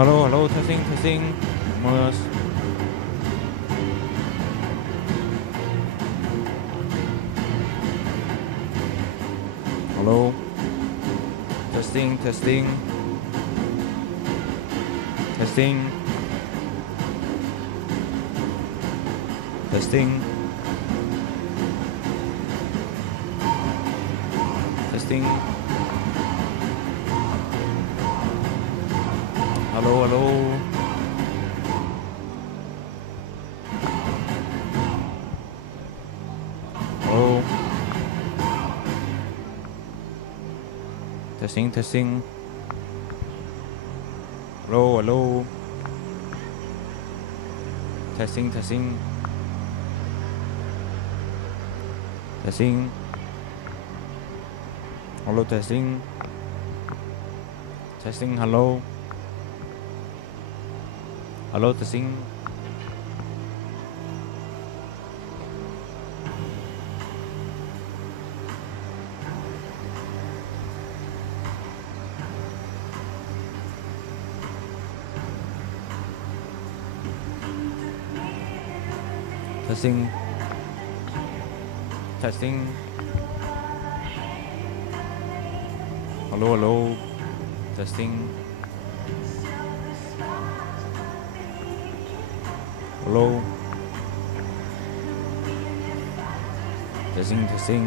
Hallå, hallå, testing, testing. Mås. Hallå. Testing, testing. Testing. Testing. Testing. Hallå, hallå. Hallå. Testing, testing. Hallå, hallå. Testing, testing. Testing. Hallå, testing. Testing, hallå. Hallå, testing. Testing. Testing. Hallå, hallå. Testing. Hallå. Testing, testing.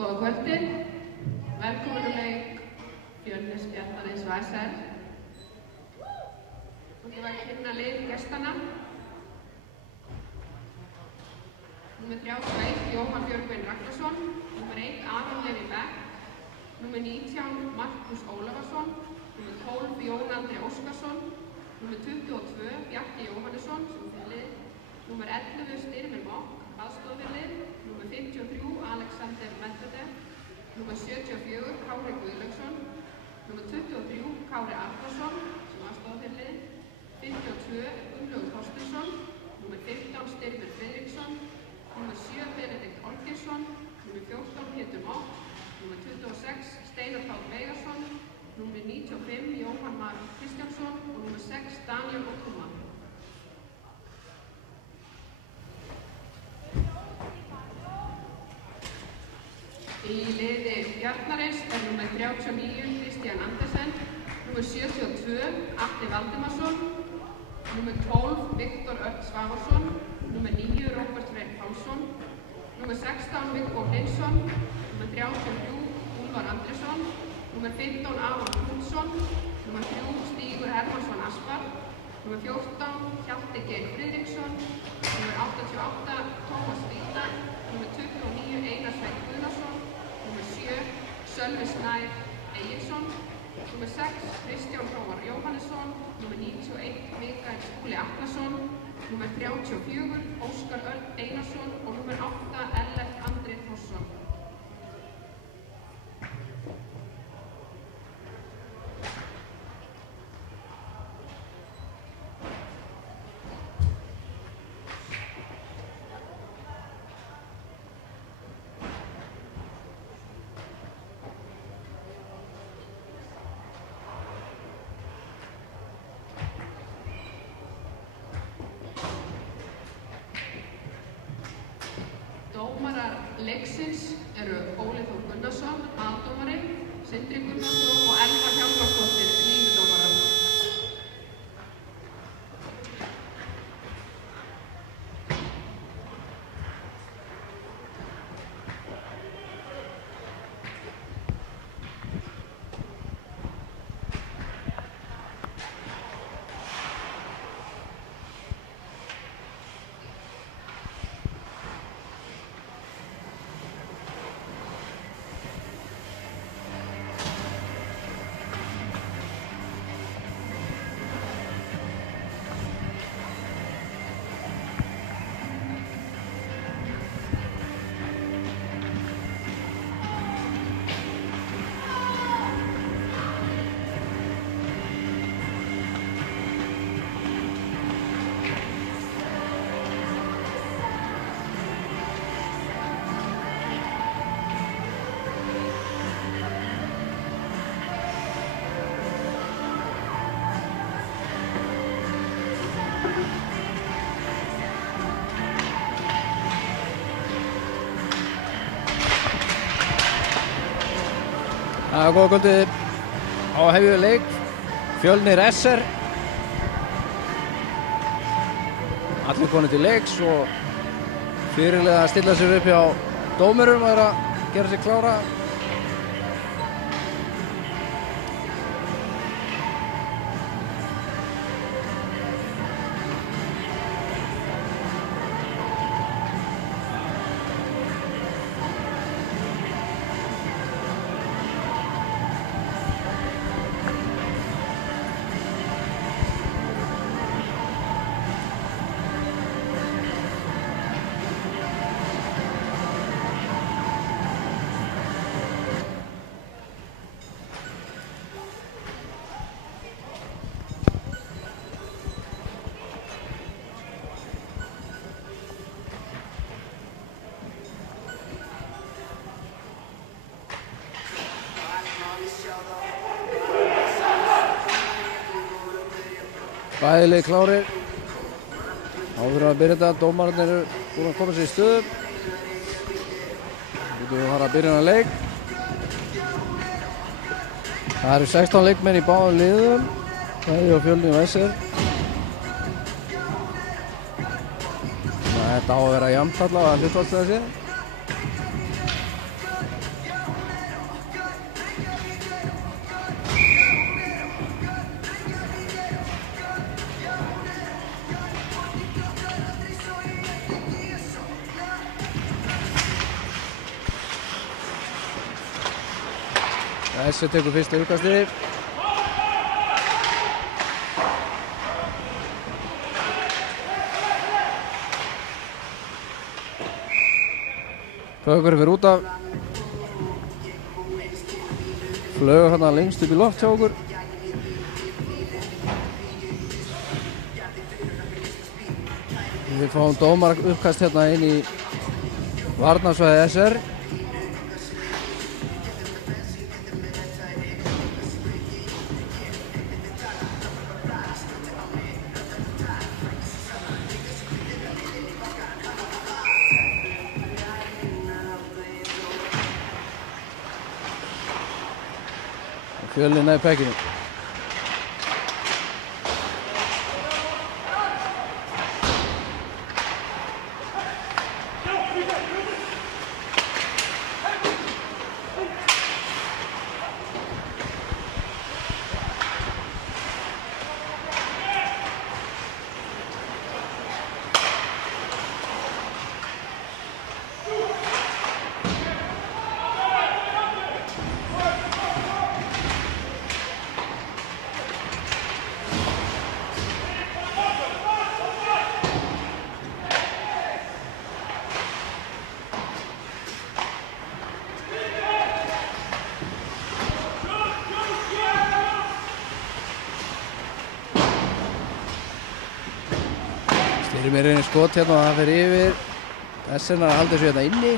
Góða kvöldið, velkomin að leik Fjölnis Bjarnarins Væsær. Þú ætlum að kynna lið gestana. Númer 31, Jóhann Björgvin Ragnarsson. Númer 1, Aron Levi Beck. Númer 19 Markus Ólafsson, númer 12 Jón Andri Óskarsson, númer 22 Bjarki Jóhannesson sem fyrirlið, númer 11 Styrmir Mokk, aðstoðarfyrirlið, númer 53 Alexander Medvedev, númer 74 Kári Guðlaugsson, númer 23 Kári Arnarsson sem aðstoðarfyrirlið, 52 Gunnlaugur Þorsteinsson, númer 15 Styrmir Friðriksson, númer 7 Benedikt Olgeirsson, númer 14 Pétur Mokk, númer 26 Steinar Páll Veigarsson, númer 95 Jóhann Már Kristjánsson og númer 6 Daniel Óttumann. Í liði Bjarnarins er númer 39 Kristján Andersen, númer 72 Atli Valdimarsson, númer 12 Viktor Örn Svavarsson, númer 9 Róbert Freyr Pálsson, númer 16 Viggo Hreinsson, númer 33 Úlfar Andrésson, númer 15 Aron Knútsson, númer 3 Stígur Hermannsson Aspar, númer 14 Hjalti Geir Friðriksson, númer 88 Tómas Víta, númer 29 Einar Sveinn Guðnason, númer 7 Sölvi Snær Egilsson, númer 6 Kristján Hróar Jóhannesson, númer 91 Mikael Skúli Atlason, númer 34 Óskar Örn Einarsson og númer 8 Ellert Andri Þórsson. Dómarar leiksins eru Óli Þór Gunnarsson, aðdómari, Sindri Gunnarsson og Elva Hjálmarsdóttir, línudómarar. Það er góða kvöldið á hefjuðu leik, Fjölnir SR. Allir konið til leiks og fyrirliði að stilla sér upp hjá dómurum og er að gera sig klára. Bæði lið klárir. Áður að byrja þetta, dómararnir eru búin að koma sér í stöðu. Við getum að fara að byrja leik. Það eru 16 leikmenn í báðum liðum. Bæði og Fjölnir og SR. Þetta á að vera jafnt allavega hlutfallslega séð. Þessi tekur fyrsta uppkastið. Bökur fyrir út af. Flögur hérna lengst upp í loft hjá okkur. Við fáum dómar uppkast hérna inn í varnarsvæði SR. Fjölnir nær pekkinu. Styrir mér einu skot hérna og það fer yfir. SR haldir sig hérna inni.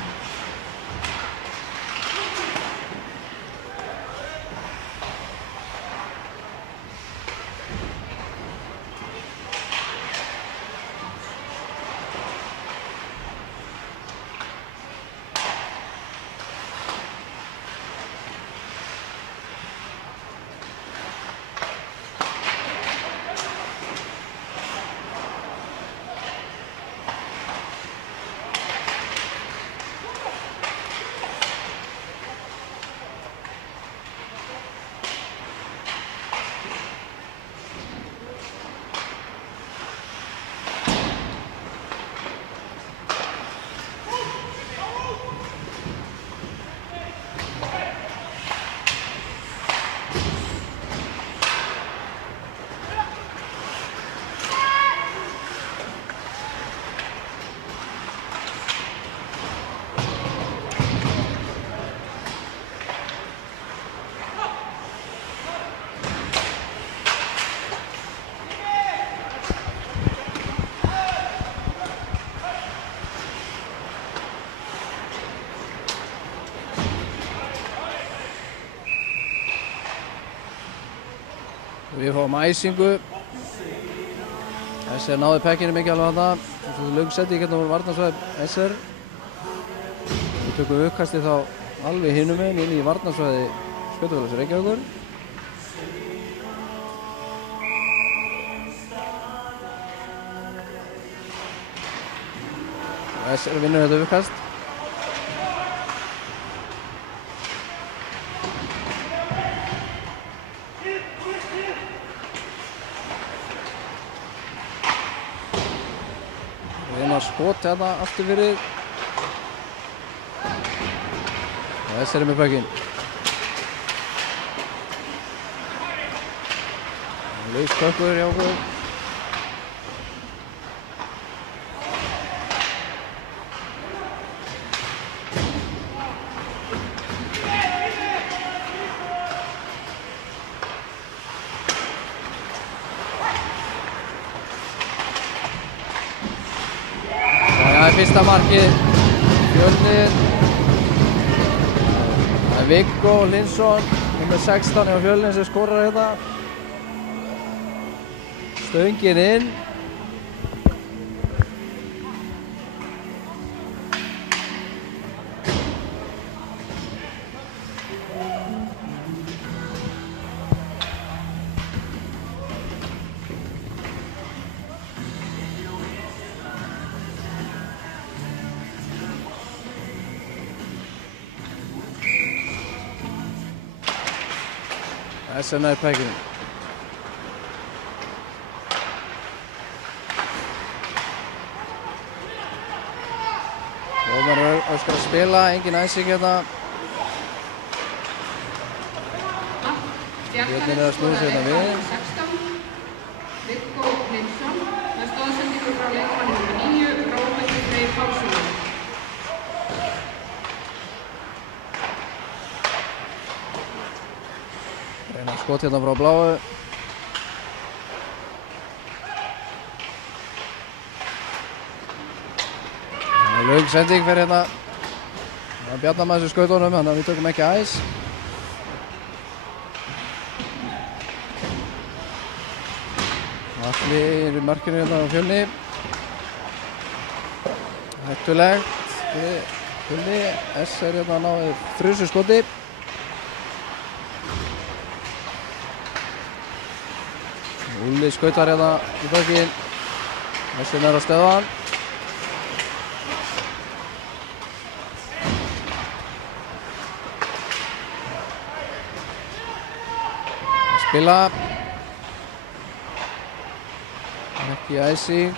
Við fáum æsingu. SR náði pekkinu mikið alveg þarna. Þetta er löng setting hérna úr varnarsvæði SR. Við tökum uppkastið þá alveg hinum megin inn í varnarsvæði Skautafélags Reykjavíkur. SR vinnur þetta uppkast. Skot hérna aftur fyrir. Og SR með pökkinn. Laus pökkur hjá okkur. Fyrsta markið Fjölnir. Það er Viggo Lindsson nummer 16 hjá Fjölnir sem skorar hérna. Stöngin inn. SR nær pekkinu. Dómarinn öskrar að spila, engin æsing hérna. Björnin að snúa sér hérna við. 16, Viggo Hreinsson með stóðsendingu frá leikmanni nr. 9, Róberti Freyr Pálsson. Reyna skot hérna frá bláu. Löng sending fyrir hérna. Það bjarnar með þessu skautunum, þannig að við tökum ekki æs. Alli er í markinu hérna á Fjölni. Hættulegt fyrir Fjölni. S er hérna að ná frusu skoti. Úlli skautar hérna í bökinn. S er að stöða hann. Spila. Ekki æsing.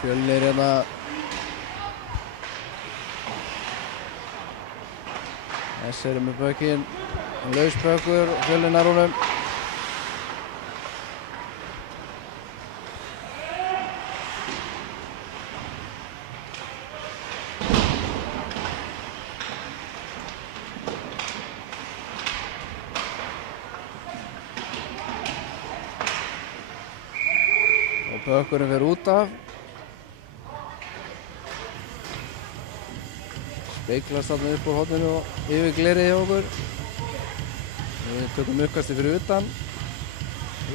Fjölni er hérna. S er með bökinn. Lausbökkur, Fjölni nær honum. Bökkurinn fer út af. Speiklast þarna upp úr horninu og yfir glerið hjá okkur. Við tökum uppkasti fyrir utan.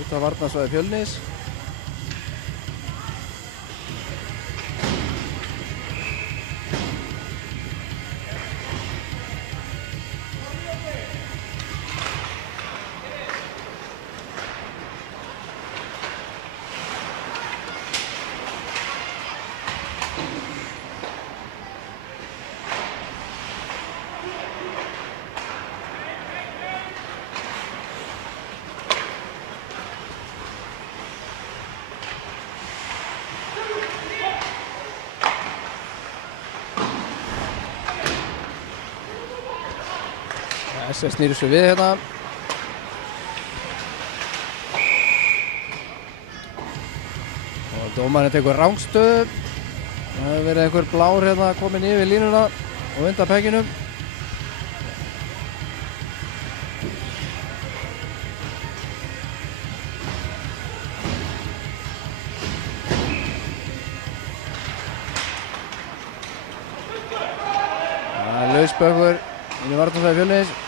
Út af varnarsvæði Fjölnis. SS snýr svo við hérna. Og dómarinn tekur rangstöðu. Það hefur verið einhver blár hérna komin yfir línuna og undan pekkinum. Það er lausbökkur inn í varnarsvæði Fjölnis.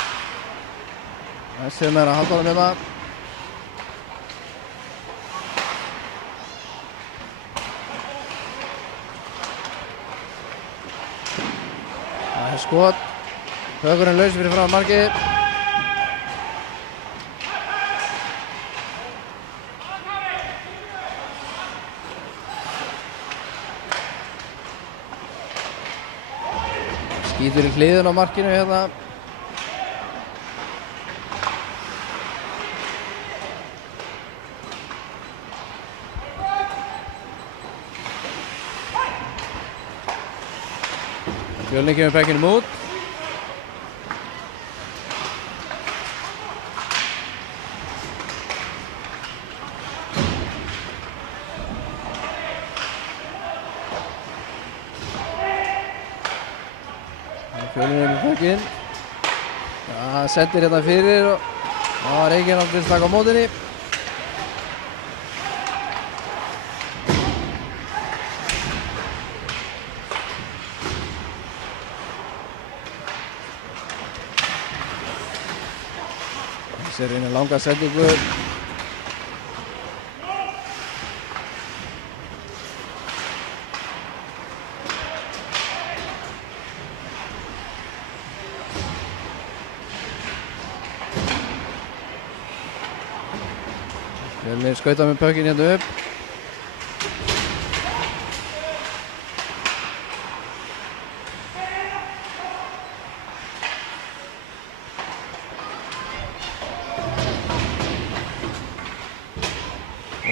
Þessi er að halda honum hérna. Það er skot. Bökkurinn laus fyrir fram markið. Skýtur í hliðin á markinu hérna. Fjölni kemur bekkinum út. Fjölni er með bekkinn. Það sendir hérna fyrir og það var enginn að taka á mótinni. Sér einu langa sendingu. Fjölnir skauta með pökkinn hérna upp.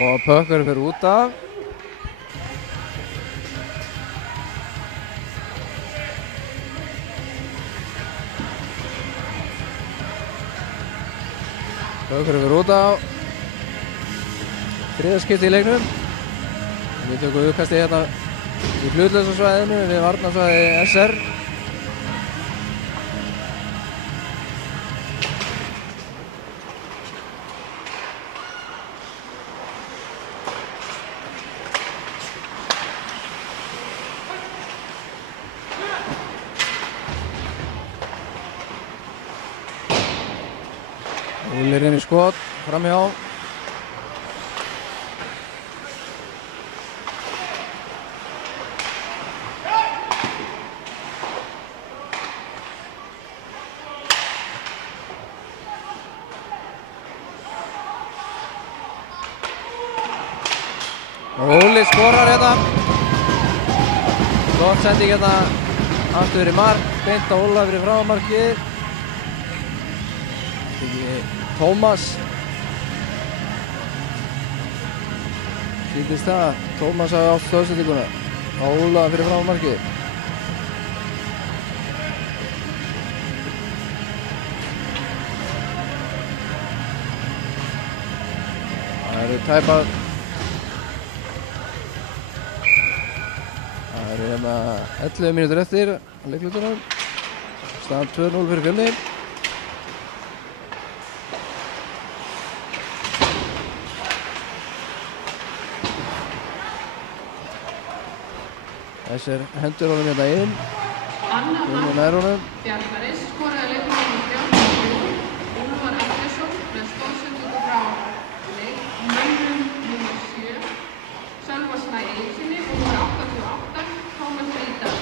Og pökkurinn fer út af. Haukur fyrir út á þriðaskipti í leiknum. Við tökum uppkasti hérna í hlutlausa svæðinu við varnarsvæði SR. Úlir inn í skot, framhjá. Úli skorar hérna. Gott sending hérna aftur fyrir mark, beint á Óla fyrir frámarkið. Tómas sýndist það, Tómas hafði átt stóðsendinguna á Óla fyrir frámarkið. Það eru tæpað það eru hérna 11 mínútur eftir á leiklutunum. Staðan 2-0 fyrir Fjölni. Þessir hendur honum hérna inn. Anna nær honum. Bjarnaris skoraði leiknum 33. Úlfar Andersson með stóðsendingu frá leikmönnum nr. 7. Sölva Snæ Eiríksssyni og nr. 88 Tómas Brídal.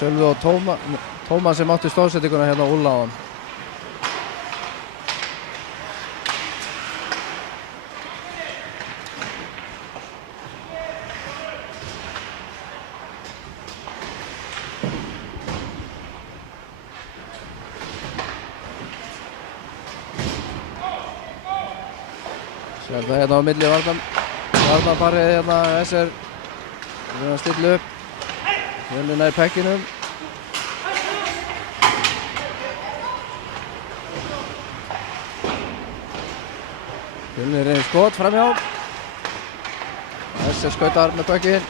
Sölvi og Tómas sem átti stóðsendinguna hérna á Úlla á hann. Það er hérna á milli varnarparið hérna SR. Við erum að stilla upp. Fjölni nær pekkinum. Fjölni reynir skot framhjá. SR skautar með pekkin.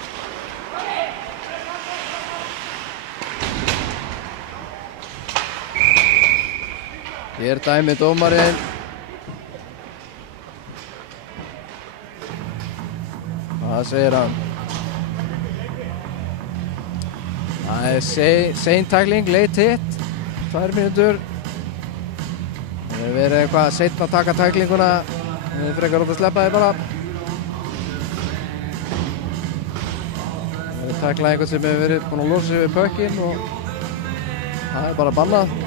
Hér dæmir dómarinn. Það segir hann. Það er sein tækling, late hit, 2 mínútur. Það hefur verið eitthvað seinn að taka tæklinguna, við frekar út að sleppa því bara. Það hefur tæklað einhvern sem hefur verið búinn að losa sig við pökkinn og það er bara bannað.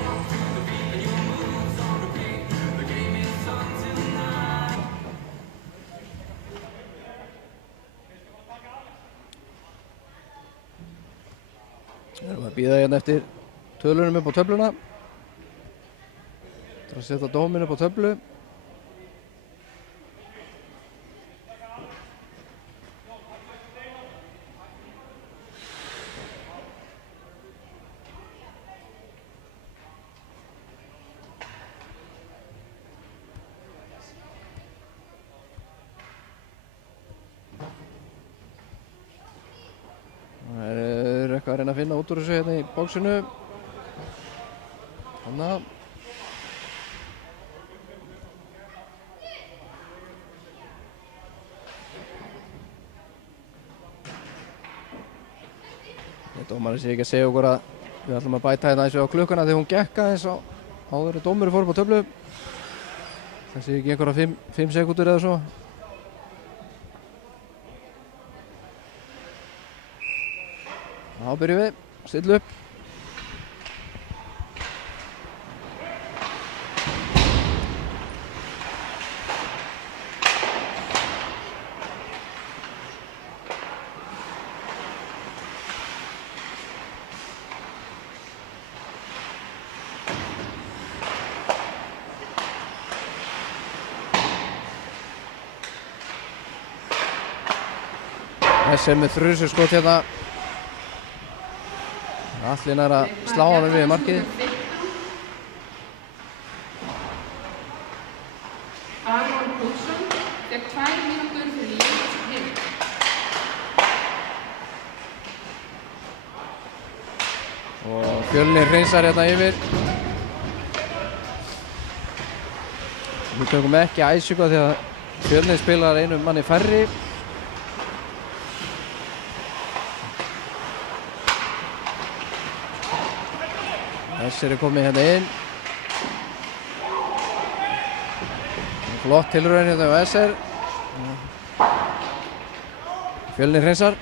Við erum að bíða hérna eftir tölunum upp á töfluna. Það er að setja dóminn upp á töflu. Það er eitthvað að reyna að finna út úr þessu hérna í bóksinu. Þannig. Dómarinn sé ekki að segja okkur að við ætlum að bæta hérna eins og á klukkuna þegar hún gekk aðeins á áður en dómurinn fór upp á töflu. Það sé ekki einhverja 5 sekúndur eða svo. Þá byrjum við, stilla upp. Þessi með þrususkot hérna. Allir nær að slá hann við markið. Aron Púlsson fékk 2 mínútur fyrir Leifs Hill. Og Fjölnir hreinsar hérna yfir. Við tökum ekki æsingu því að Fjölnir spilar einum manni færri. Þessir komið hérna inn. Flott tilraun hérna á SR. Fjölnir hreinsar.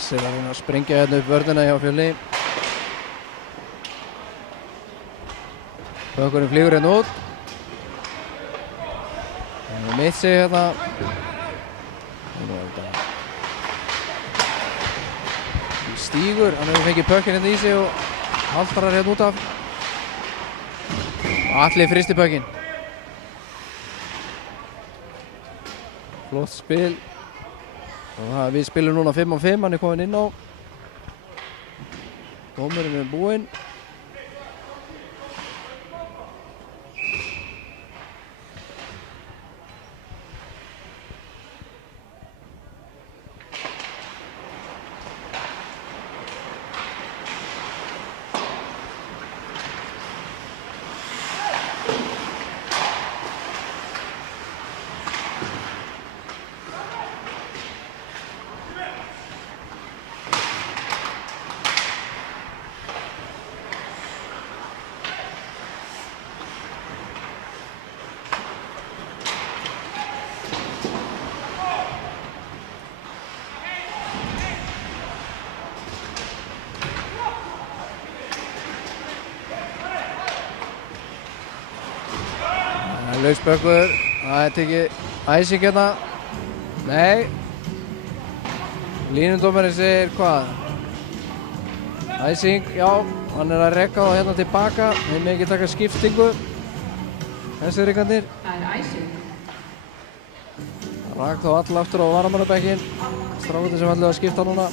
Þessi var að sprengja hérna upp vörðina hjá Fjölni. Bökkurinn flýgur hérna út. Það er mitt sig hérna. Stígur, hann hefur fengið pökkinn hérna í sig og haldarar hérna út af. Alli fristi pökkinn. Flott spil. Og við spilum núna 5-5, hann er komin inn á. Dómurinn er búinn. Lausbökkur, það er tekið æsing hérna. Nei. Línudómarinn segir hvað? Æsing, já, hann er að rekka það hérna tilbaka. Þeir með ekki taka skiptingu. Þessi reykandir. Það er æsing. Það rak þá all aftur á varamannabekkin. Strákarnir sem ætluðu að skipta núna.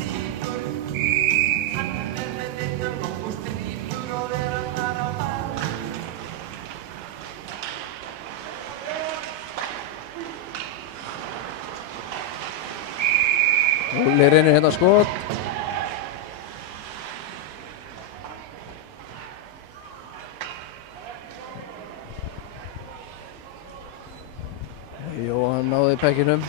Úli reynir hérna skot. Jóhann náði pekkinum.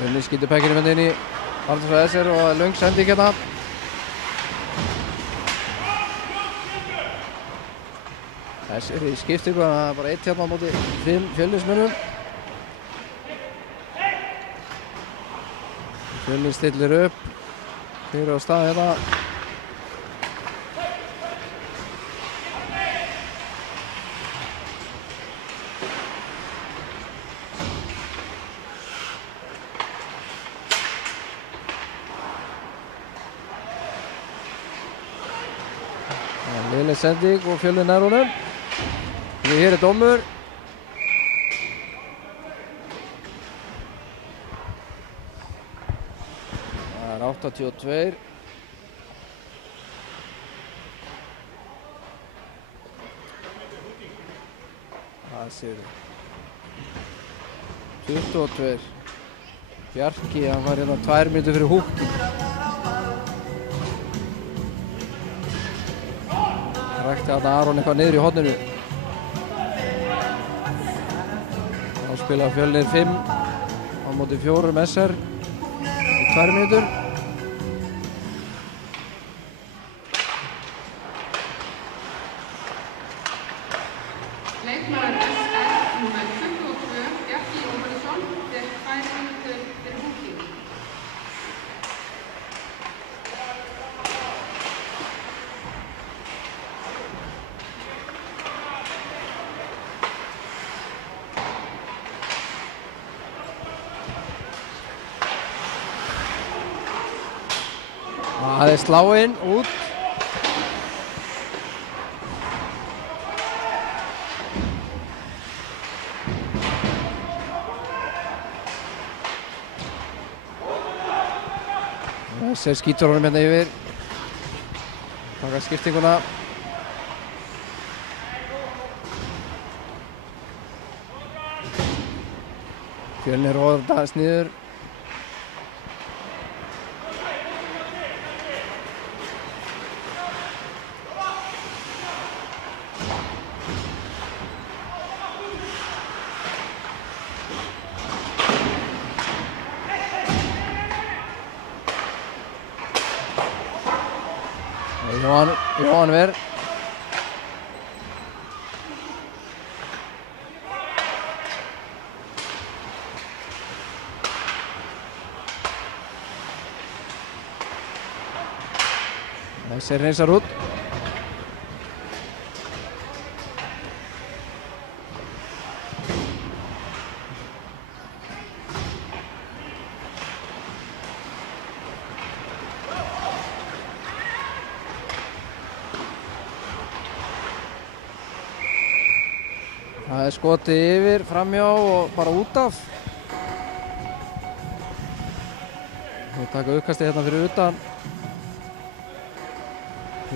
Fjölnir skýtur pekkinu með inn í Arnarsson SR og löng sending hérna. SR í skiptingu, það er bara 1 hérna á móti 5 Fjölnismönnum. Fjölnir stillir upp, fyrir á stað hérna. Léleg sending og Fjölnir nær honum. Hér er dómur. 82. Það séu 22. Bjarki, hann var hérna 2 mínútur fyrir húk. Rækti þarna Aron eitthvað niður í horninu. Þá spilaði Fjölnir 5 á móti 4 SR í 2 mínútur. Leikmaður SR númer 22, Bjarki Ómarsson, fékk 2 mínútur fyrir húkinn. Það er sláinn út. Þessi skýtur honum hérna yfir. Taka skiptinguna. Fjölnir róðar þetta aðeins niður. Jóhann Ver. Þessi reynsar út. Það er skotið yfir, framhjá og bara út af. Við taka uppkastið hérna fyrir utan.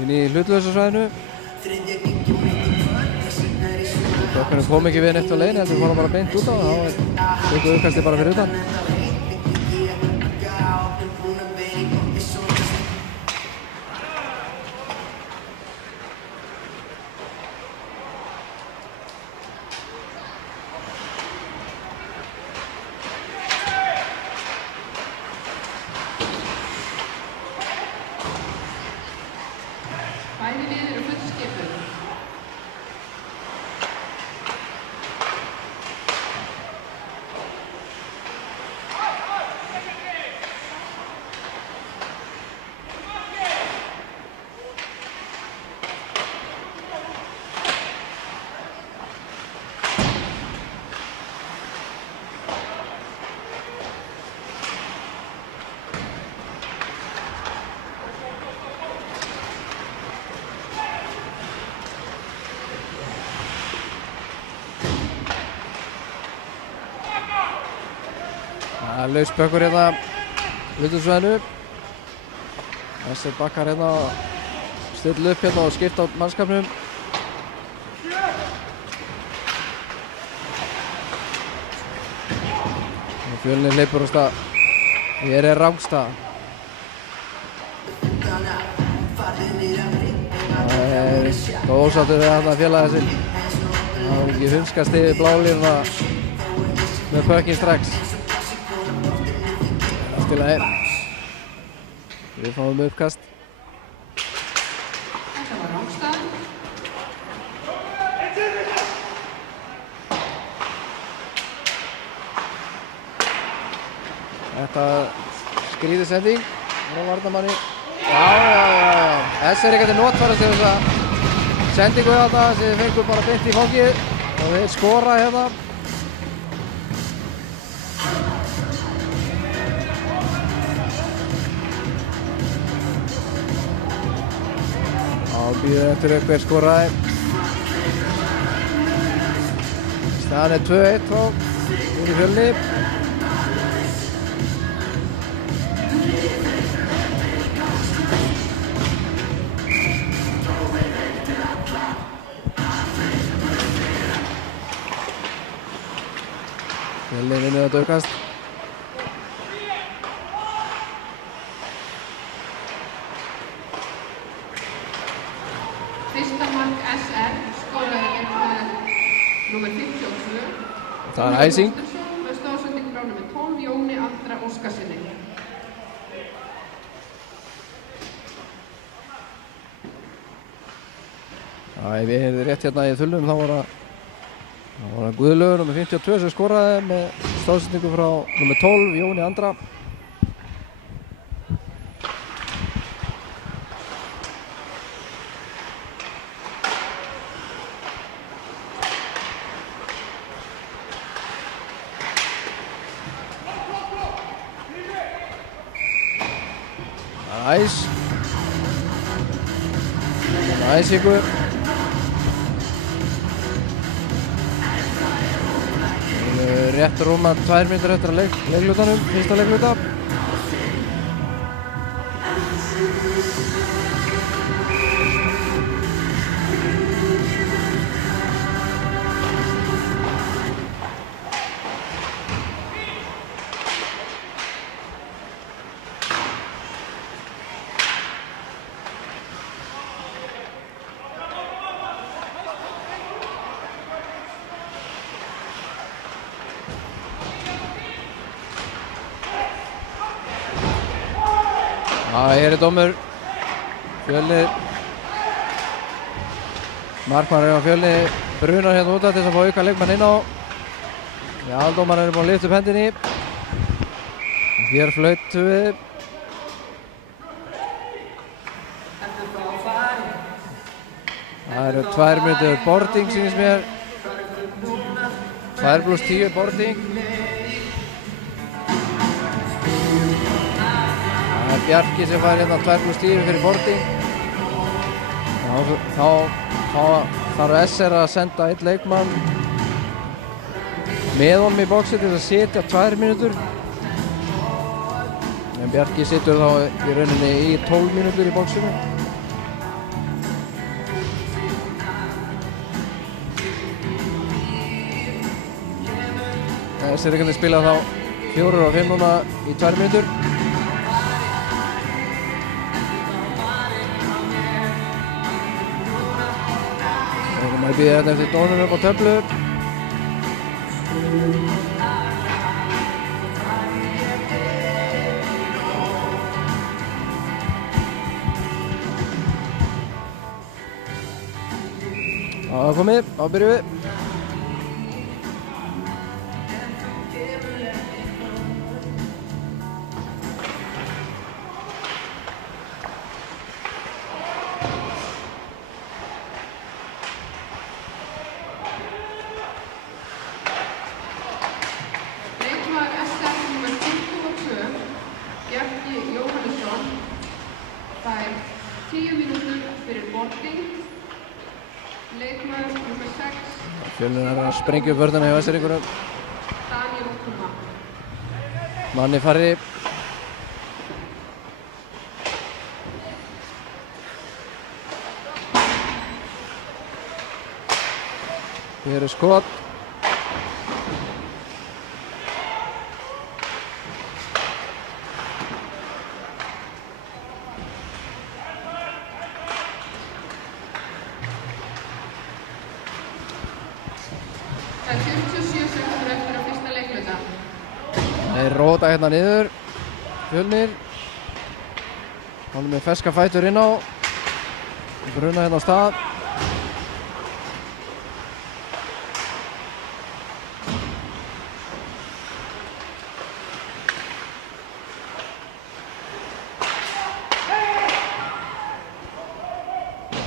Inn í hlutlausarsvæðinu. Klokkanum kom ekki við neitt á leiðinni, heldur við fórum bara beint út á það. Þá tekur uppkastið bara fyrir utan. Bæði lið eru fullskipuð. Það er lausbökkur hérna hlutlausarsvæðinu. Þessi bakkar hérna stilla upp hérna og skipta á mannskapnum. Fjölnir hleypur á stað. Hér er Rángstad. Það er ósáttur við þarna félaga sinn. Það var ekki hunskast yfir blálínuna með pökkinn strax. Allt í lagi. Við fáum uppkast. Þetta var Rángstad. Þetta skrýðir sending frá varnarmanni. Já. Þessi er ekkert notfæra til þess að sendingu þarna sem við fengum bara beint í fangið og við skora hérna. Býður eftir upp hver skoraði. Staðan er 2-1 frá Fjölni. Fjölnir vinnur þetta aukast. Fyrsta mark SR skoraði leikmaður númer 52. Það er æsing. Með stóðsending frá númer 12 Jóni Andra Óskarsinni. Ef ég heyrði rétt hérna í þullum þá var það Guðlaugur númer 52 sem skoraði með stóðsendingu frá númer 12 Jóni Andra. Æsingur. Rétt rúma 2 mínútur eftir að leiklutanum, fyrsta leikluta. Hér er dómur. Fjölnir. Markmaður á Fjölnir brunar hérna út af til þess að fá auka leikmann inn á. Aðaldómarinn er búinn að lyfta upp hendinni. Hér flautu við. Það eru 2 mínútur boarding sýnist mér. 2+10 boarding. Bjarki sem fær hérna 2+10 fyrir boarding. Þá þarf SR að senda einn leikmann með honum í boxi til að sitja 2 mínútur. En Bjarki situr þá í rauninni í 12 mínútur í boxinu. SR kannski spila þá 4 og 5 núna í 2 mínútur. Maður býðir hérna eftir dónum upp á töflu. Það er komið, þá byrjum við. Fjölnir er að sprengja upp vörðuna hjá SR-ingurum. Manni færri. Hér er skot. Róta hérna niður, Fjölnir. Hann er með ferska fætur inn á. Bruna hérna á stað.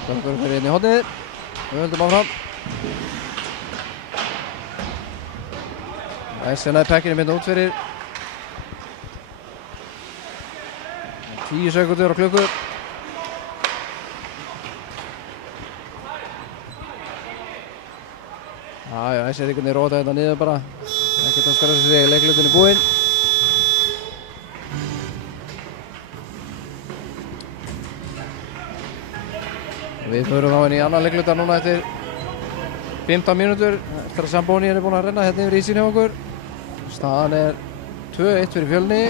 Gangur fyrir hérna í hornið. Við höldum áfram. Sennaði pekkinu mynda út fyrir 10 sekundur á klukku. Já, þessi er einhvern veginn rótað hérna niður bara. Ekkert að stressa sig, leiklutin er búinn. Við förum þá inn í annan leikluta núna eftir 15 mínútur. Eftir að Samboni er búinn að renna hérna yfir ísinn hjá okkur. Staðan er 2-1 fyrir Fjölni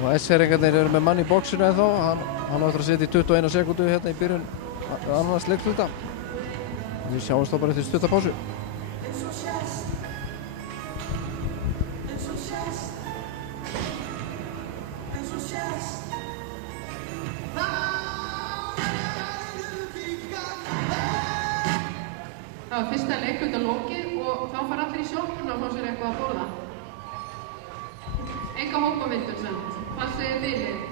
og SR-ingarnir eru með mann í bóksinu ennþá. Hann á eftir að setja í 21 sekundu hérna í byrjun annars leikluta. Við sjáumst þá bara eftir stutta pásu. Það var fyrsta leikluta lokið og þá fara allir í sjoppuna að fá sér eitthvað að borða. Enga hópamyndun samt. Hvað segir þið lið?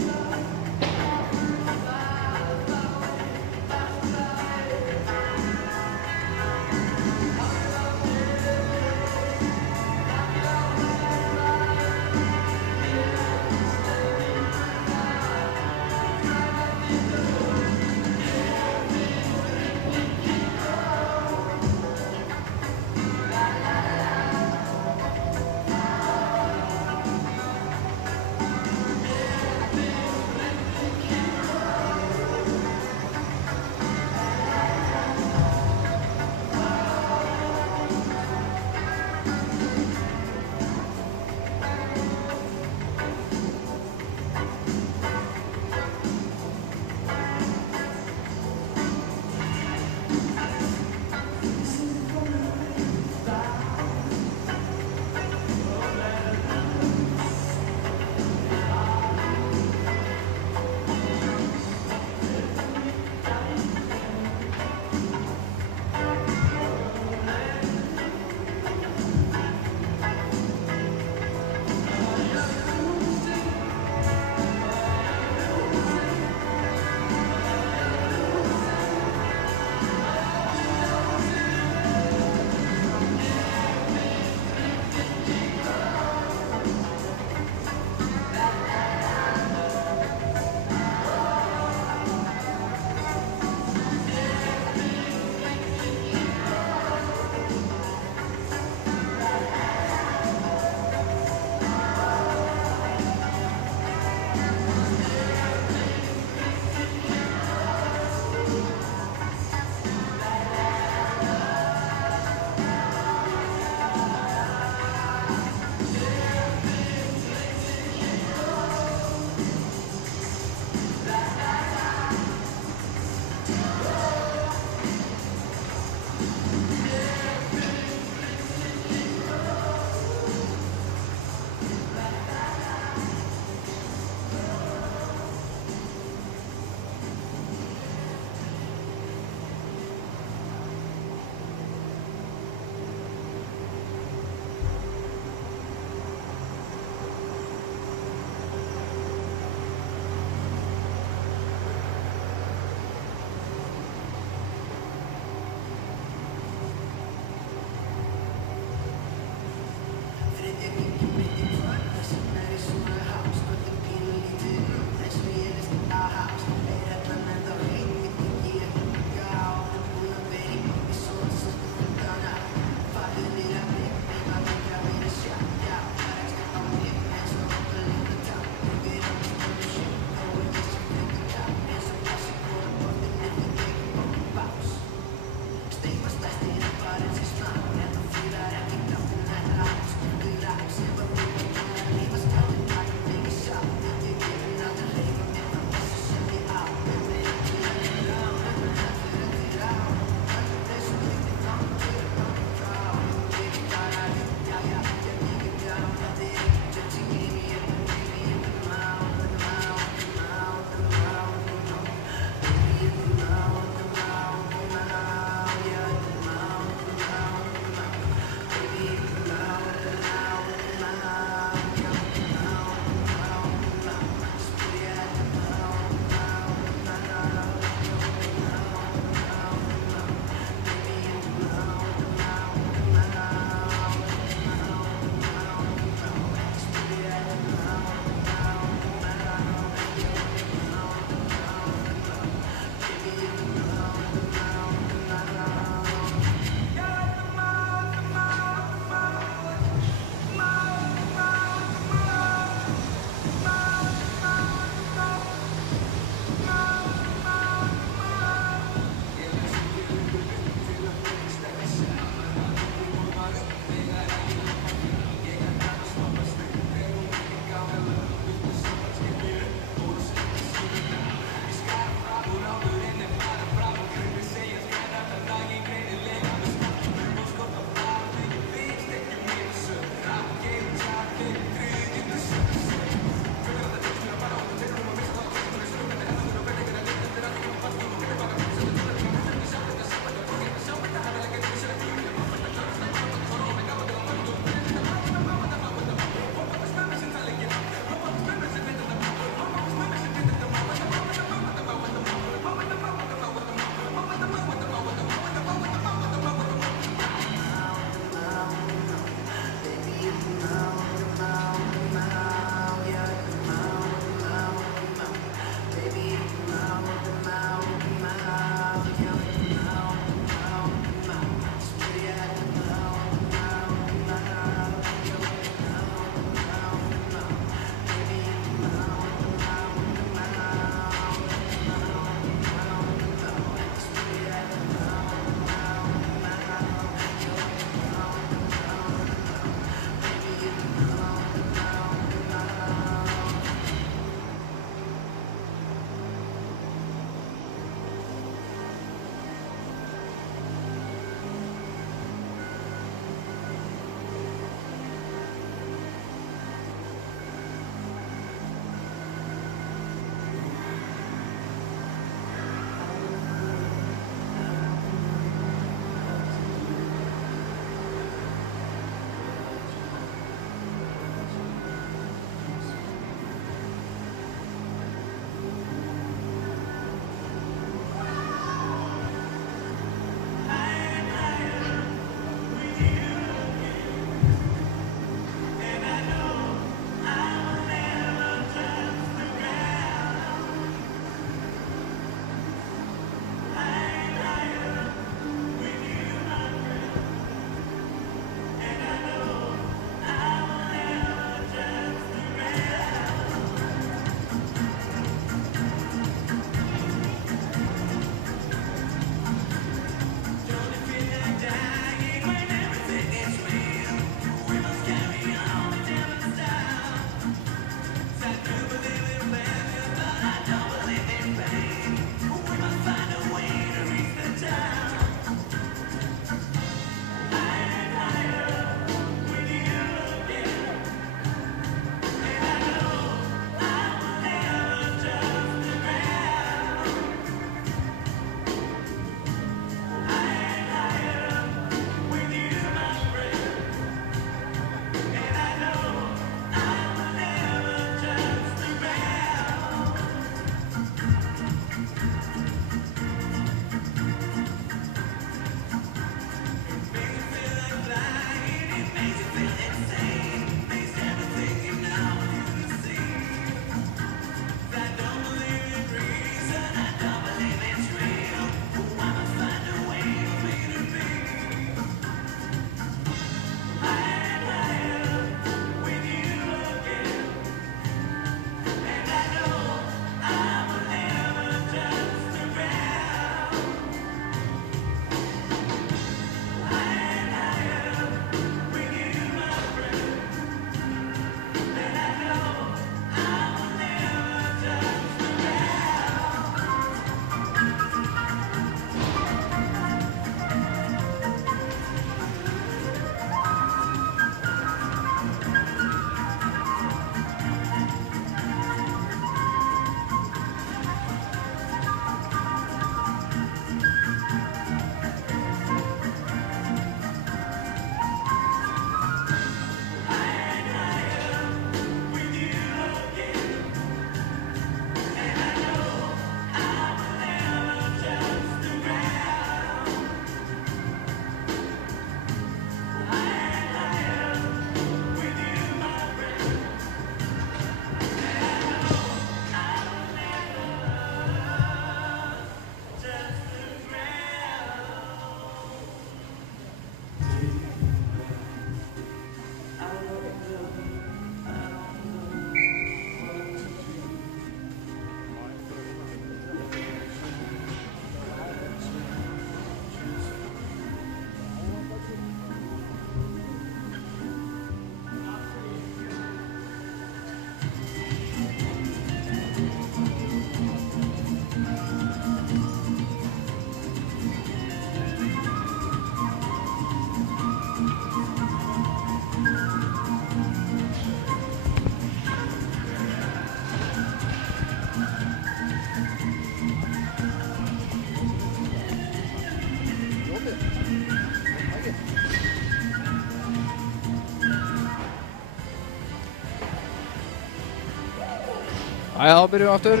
Æja, þá byrjum við aftur.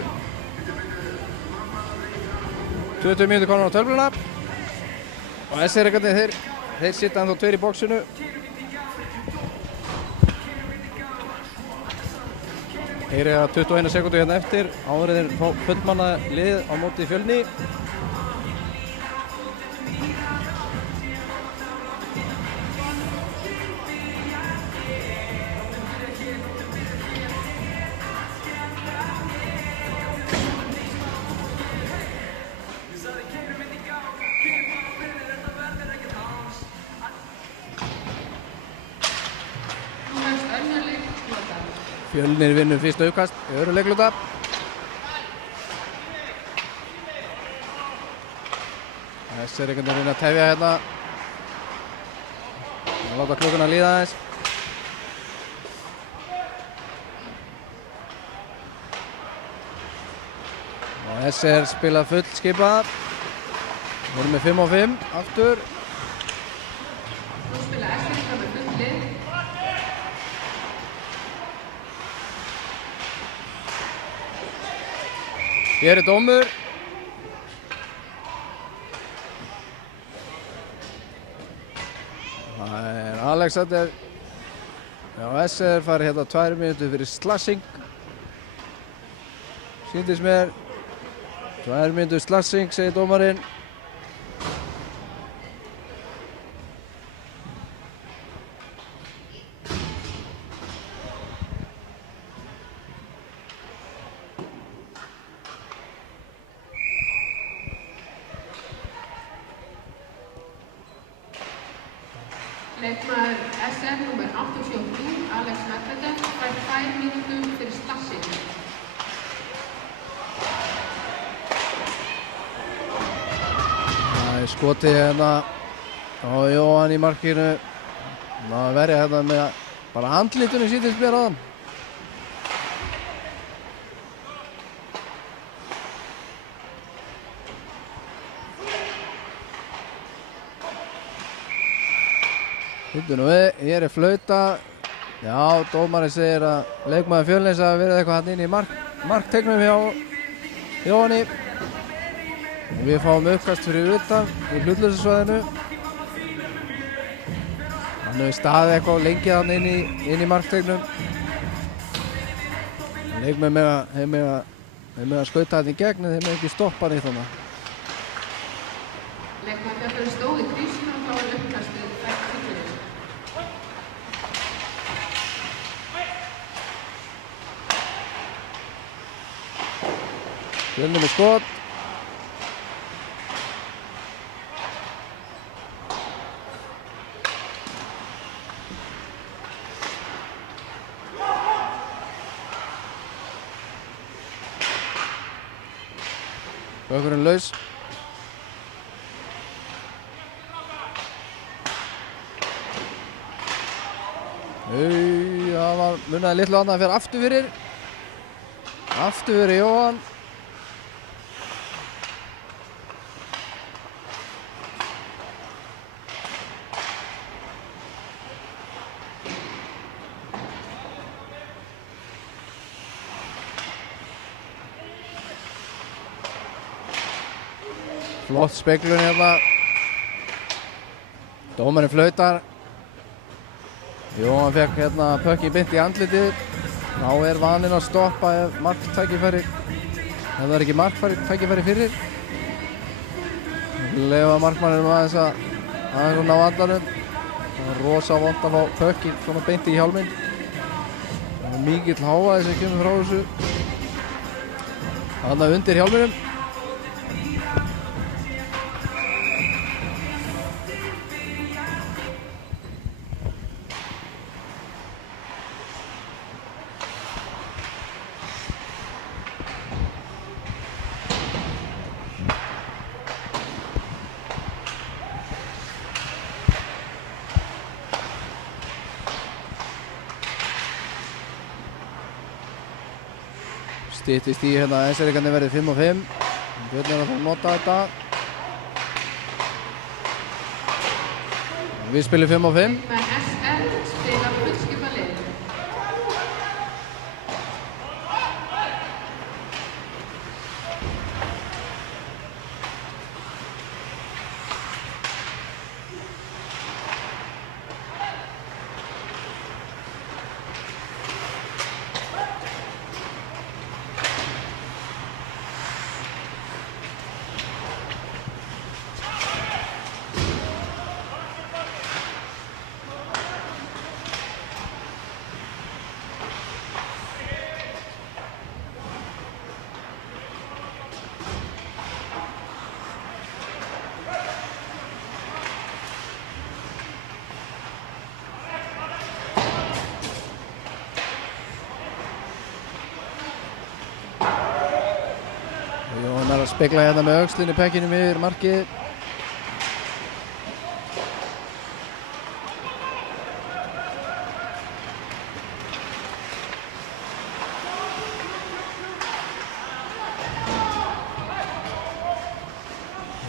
20 mínútur konar á tölvluna. Og SR-reikarnir, þeir sitja ennþá tveir í bóksinu. Þeir eiga 21 sekúndur hérna eftir. Áður þeir fá fullmanna lið á móti Fjölni. Fjölnir vinnur fyrsta aukast í öðru leikluta. Þessir einhvern veginn að tefja hérna. Láta klukkuna líða aðeins. Og þessir spila full skipað. Við erum með 5 á 5 aftur. Nú spila SR með full lið. Hér er dómur. Það er Alexander. Já, SR fari hérna 2 mínútur fyrir slashing. Sýndist mér. 2 mínútur slashing, segir dómarinn. Leikmaður SR númer 83, Alex Medvedev, fær 2 mínútur fyrir slashing. Það er skotið hérna á Jóhann í markinu. Það verja hérna með bara andlitunum sýndist mér á hann. Hittu nú við, hér er flauta. Já, dómarinn segir að leikmaður Fjölnis hafi verið eitthvað hann inn í marktegnum hjá Jóhanni. Og við fáum uppkast fyrir utan í hlutlausasvæðinu. Hann hefur staðið eitthvað lengi hann inn í marktegnum. Leikmenn með að skauta hann í gegn en þeir með ekki stoppa hann í þannig. Leikmaður Fjölnis stóð í krísinu og þá er uppkastið fært til Fjölnis. Fjölnir með skot. Bökkurinn laus. Það var munnaði litlu annað að fyrir aftur fyrir. Aftur fyrir Jóhann. Flott speglun hérna. Dómarinn flautar. Jóhann fekk hérna pökki beint í andlitið. Þá er vaninn að stoppa ef marktækifæri. Ef það er ekki marktækifæri fyrir. Leyfa markmanninum aðeins að ná andanum. Það er rosa vont að fá pökki svona beint í hjálminn. Það er mikill hávaði sem kemur frá þessu. Þarna undir hjálminum. Styttist í hérna að SR-reikarnir verði 5 á 5. Björn er að fá að nota þetta. Við spilum 5 á 5. Leikmaður SR spila fullskipað lið. Hann er að spegla hérna með öxlinni pekkinum yfir markið.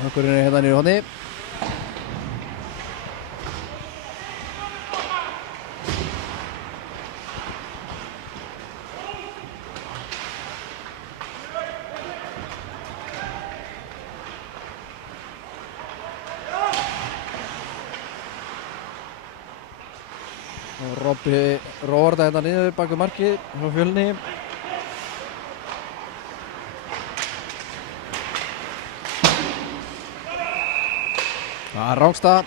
Höggurinn er hérna niður í horni. Og Robby róar þetta hérna niður bak við markið frá Fjölni. Það er Rángstad.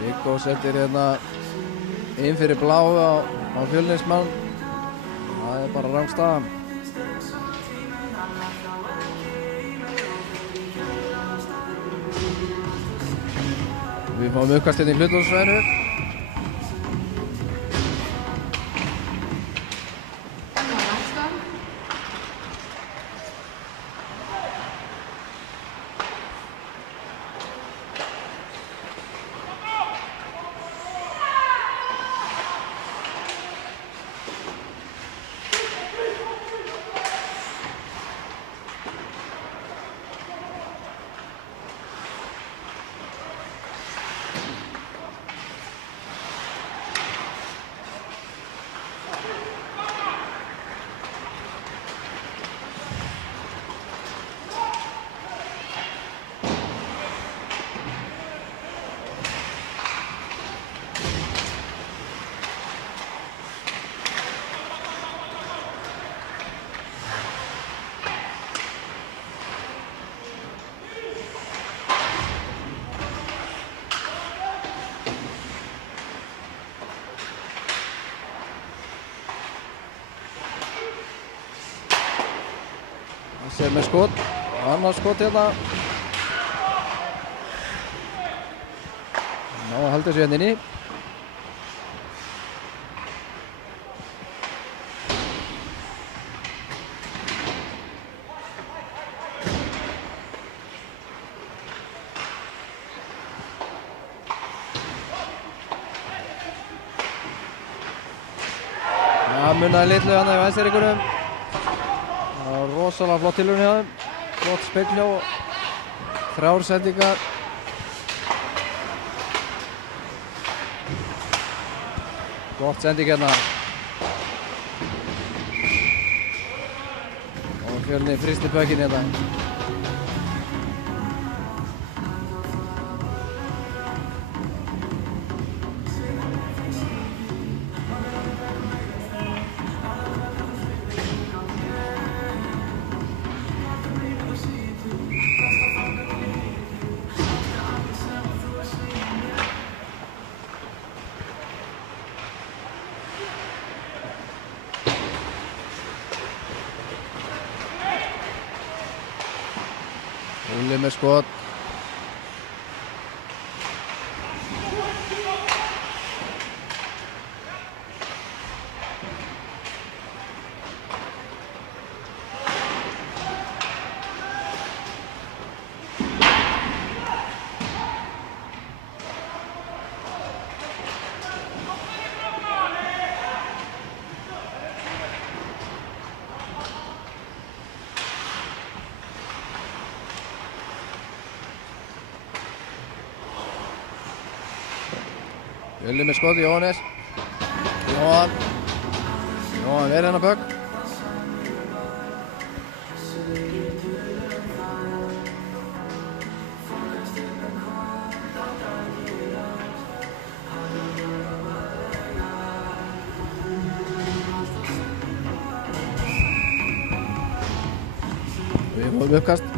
Viggo settir hérna inn fyrir bláu á Fjölnismann. Það er bara Rángstad. Við fáum uppkast hérna í hlutlóðsvæðinu. Sér með skot, annars skot hérna. Ná að halda þessu hérna inni. Það munnaði litlu hérna í vænstæringunum. Rosalega flott tilraun hjá þeim, flott spegl hjá, 3 sendingar. Gott sending hérna. Og Fjölni fristir pökinn hérna. Úli með skot. Fjölni með skot í Jóhannes. Jóhann verið hennar pökk. Við fórum uppkast.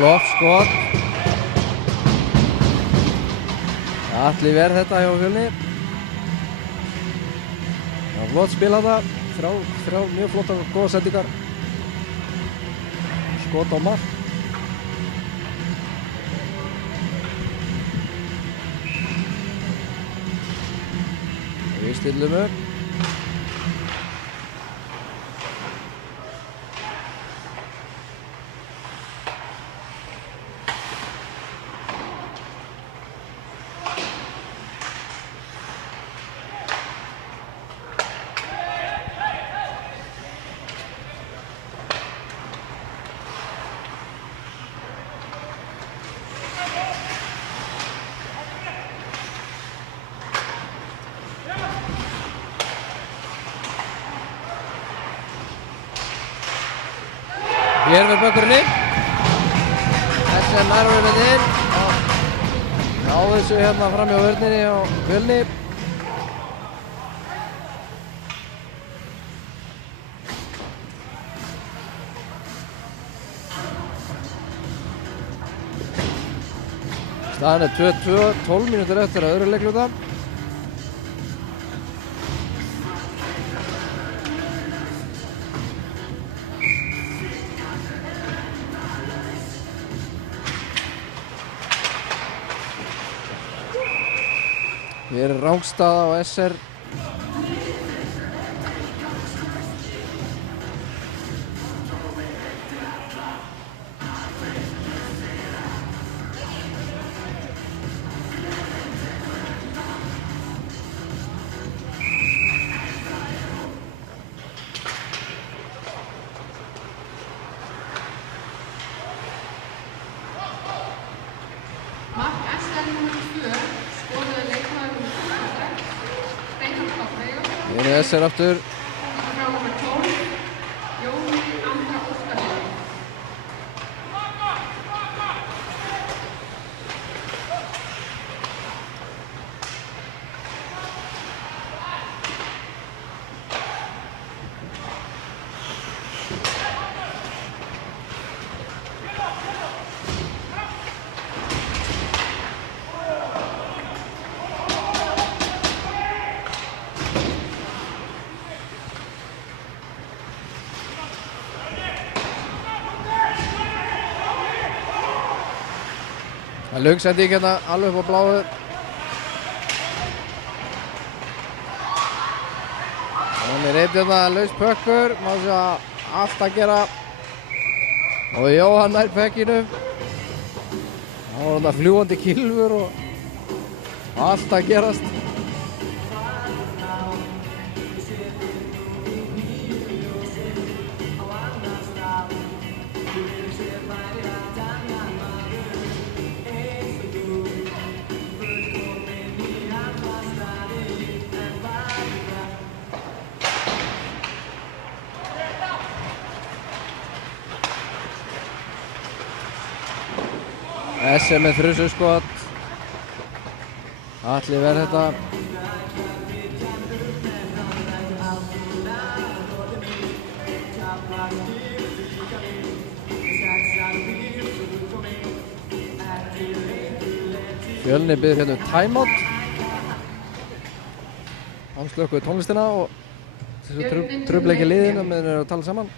Flott skot. Atli verð þetta hjá Fjölni. Já, flott spil þetta. Þrjá mjög flottar og góða sendingar. Skot á mark. Við stillum upp. Hér við bökkurinn inn. SM nærverið með inn. Náðu þessu hérna fram hjá vörninni á Fjölni. Staðan er 2-2, 12 mínútur eftir að öðru leikluta. Hér er Rángstad á SR. Mark SR nr. 2 skoraði leikmaður nr. 26, Steinar Páll Veigarsson. Hér er SR aftur. Frá nr. 12, Jóni Andra Óskarsson. Það er löng sending hérna, alveg upp á bláu. Hann er reynd hérna, laus pökkur, má sjá allt að gera. Og Jóhann nær pökkinu. Það var þetta fljúgandi kylfur og allt að gerast. SM með þrususkot. Atli verð þetta. Fjölni biður hérna timeout. Hann slökkuði tónlistina og trufla ekki liðina meðan þeir eru að tala saman.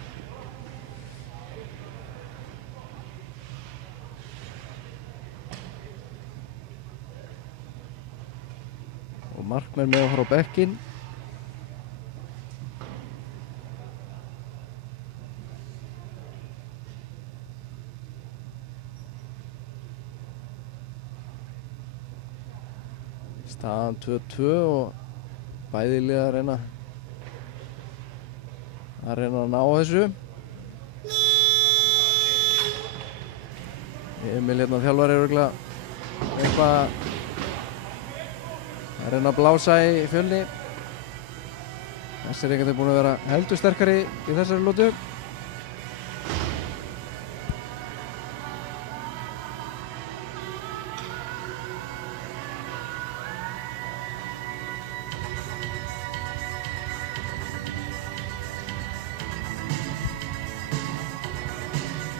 Og markmenn með að fara á bekkinn. Staðan 2-2 og bæði lið að reyna að ná þessu. Emil hérna þjálfari örugglega eitthvað að reyna að blása í Fjölni. Þessir einhvern veginn búin að vera heldur sterkari í þessari lotu.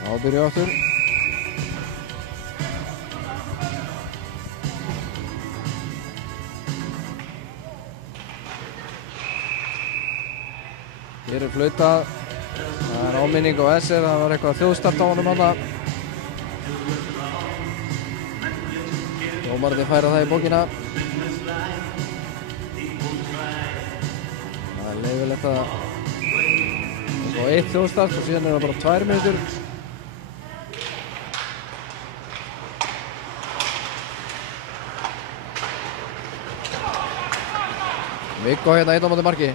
Þá byrja aftur. Hér flautað. Það áminning á SR, það var eitthvað þjóðstart á honum hana. Dómararnir færa það í bókina. Það leyfilegt að fá 1 þjóðstart og síðan það bara 2 mínútur. Viggo hérna 1 á móti marki.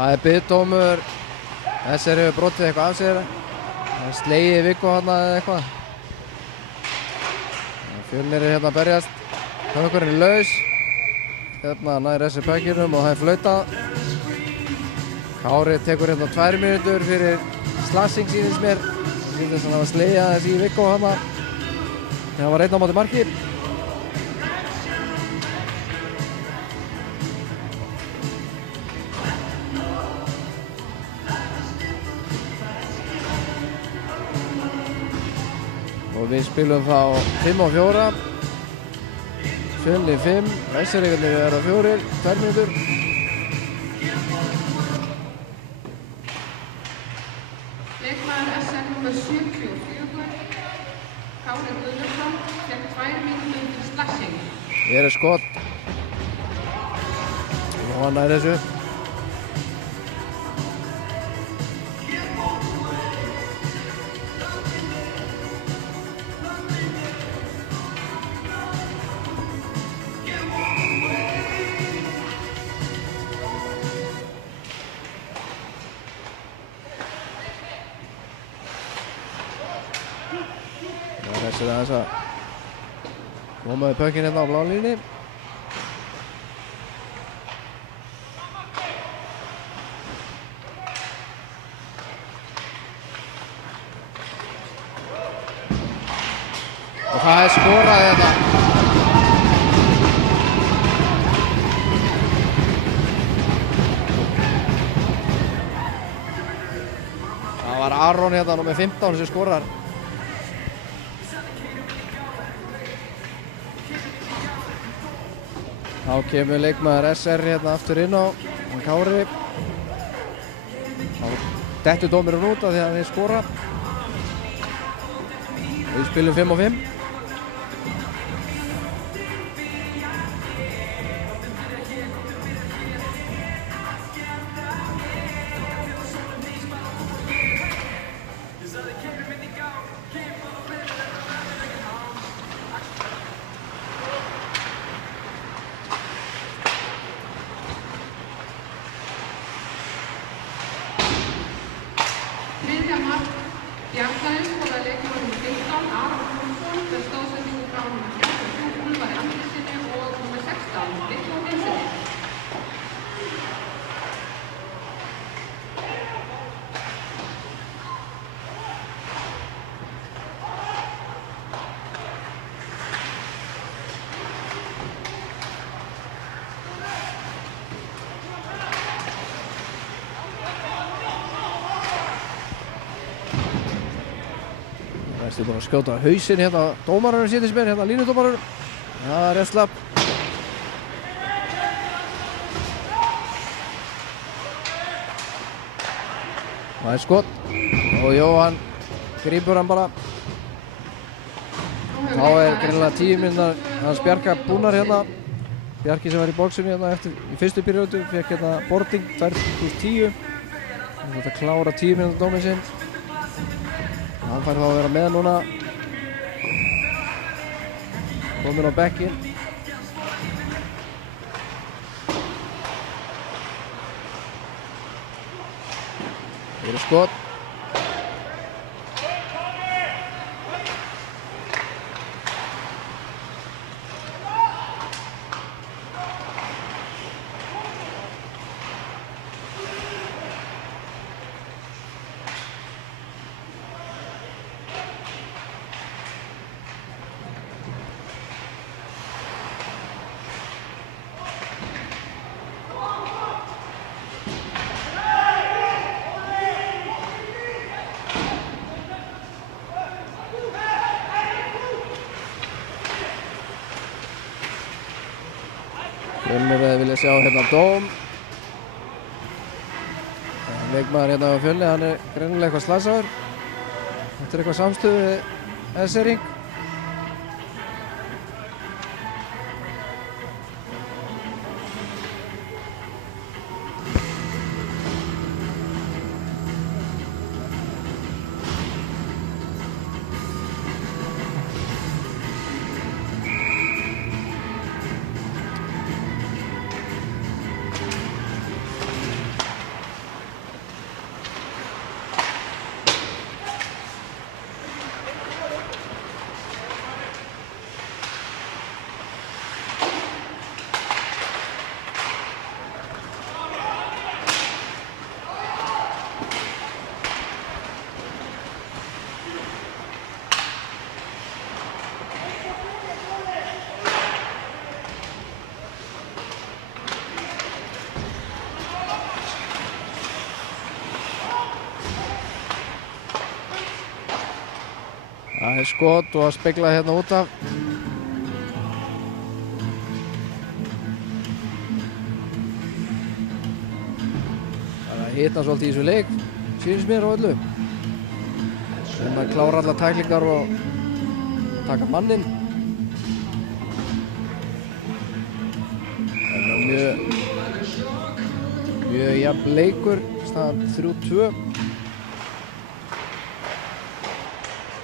Það biðdómur. SR hefur brotið eitthvað af sér. Það slegið Viggo hérna eða eitthvað. Fjölnir hérna að berjast. Höfðingurinn laus. Hérna nær SR pækinum og það flautað. Kári tekur hérna 2 mínútur fyrir slassing sýnist mér. Sýnist að það var slegið aðeins í Viggo hérna. Það var 1 á móti marki. Og við spilum þá 5 á 4. Fjölnir 5, SR-eigarnir eru á 4, 2 mínútur. Leikmaður SR nr. 74, Kári Guðlaugsson, fékk 2 mínútur til slassing. Hér skot. Og hann nær þessu. Það er aðeins að komaði pökkinn hérna á blá línni. Og það er skorað hérna. Það var Aron hérna númer 15 sem skorar. Þá kemur leikmaður SR hérna aftur inn á Kári. Þá dettur dómurinn út af því að hann skora. Við spilum 5 á 5. Þriðja mark Bjarnarins skoraði leikmaður nr. 15, Aron Pálsson, með stóðsendingu frá nr. 33, Úlfari Andréssyni og nr. 16, Viggo Nilssyni. Það er búin að skjóta hausinn hérna, dómararinn sýndist mér, hérna línudómararinn. Það er réttslapp. Það er skot og Jóhann grípur hann bara. Þá er greinilega 10 mínútur hans Bjarka búnar hérna. Bjarki sem var í bóksunni hérna í fyrstu píríódu fékk hérna boarding 2+10. Hann þarf að klára 10 mínútur dóminn sinn. Hann fær þá að vera með núna. Kominn á bekkinn. Það eru skot. Fjölnir vilja sjá hérna dóm. Leikmaður hérna á Fjölni, hann greinilega eitthvað slasaður. Þetta eitthvað samstuð við Essering. Það skot og að spegla hérna út af. Það hitna svolítið í þessu leik, sýnist mér á öllu. Sem að klára alla tæklingar og taka manninn. Það er mjög jafn leikur, staðan 3-2.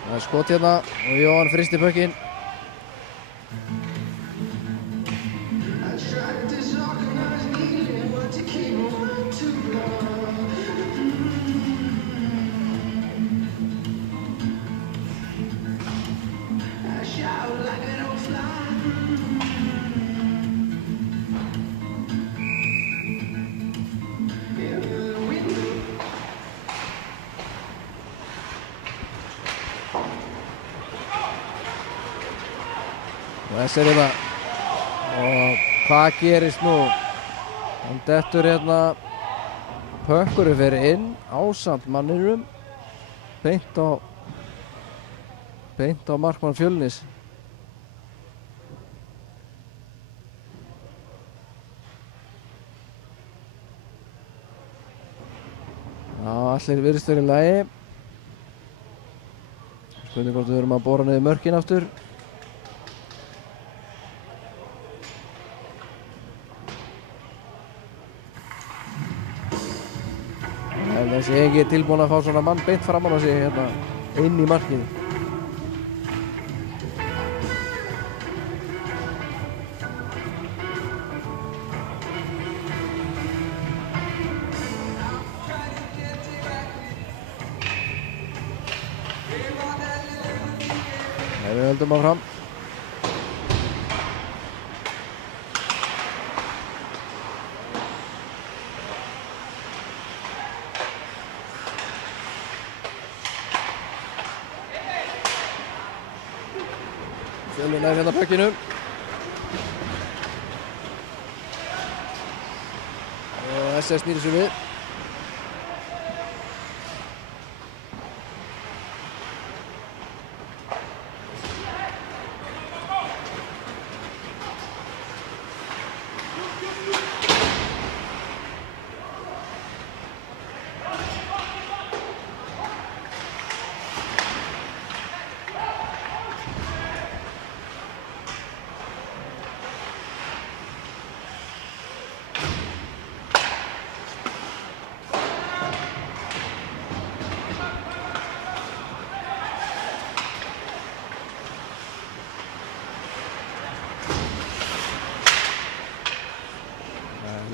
Það er skot hérna og Jóhann fristir puckinn. Og þessi er hérna. Og hvað gerist nú? Hann dettur hérna. Puckurinn fer inn ásamt manninum. Beint á markmann Fjölnis. Já, allir virðist verið í lagi. Spurning hvort við erum að bora niður mörkin aftur. Þessi Engi er tilbúin að fá svona mann beint framan á sig hérna inn í markið. Við höldum áfram. Fjölnir nær hérna puckinu. Og SS snýrir sig við.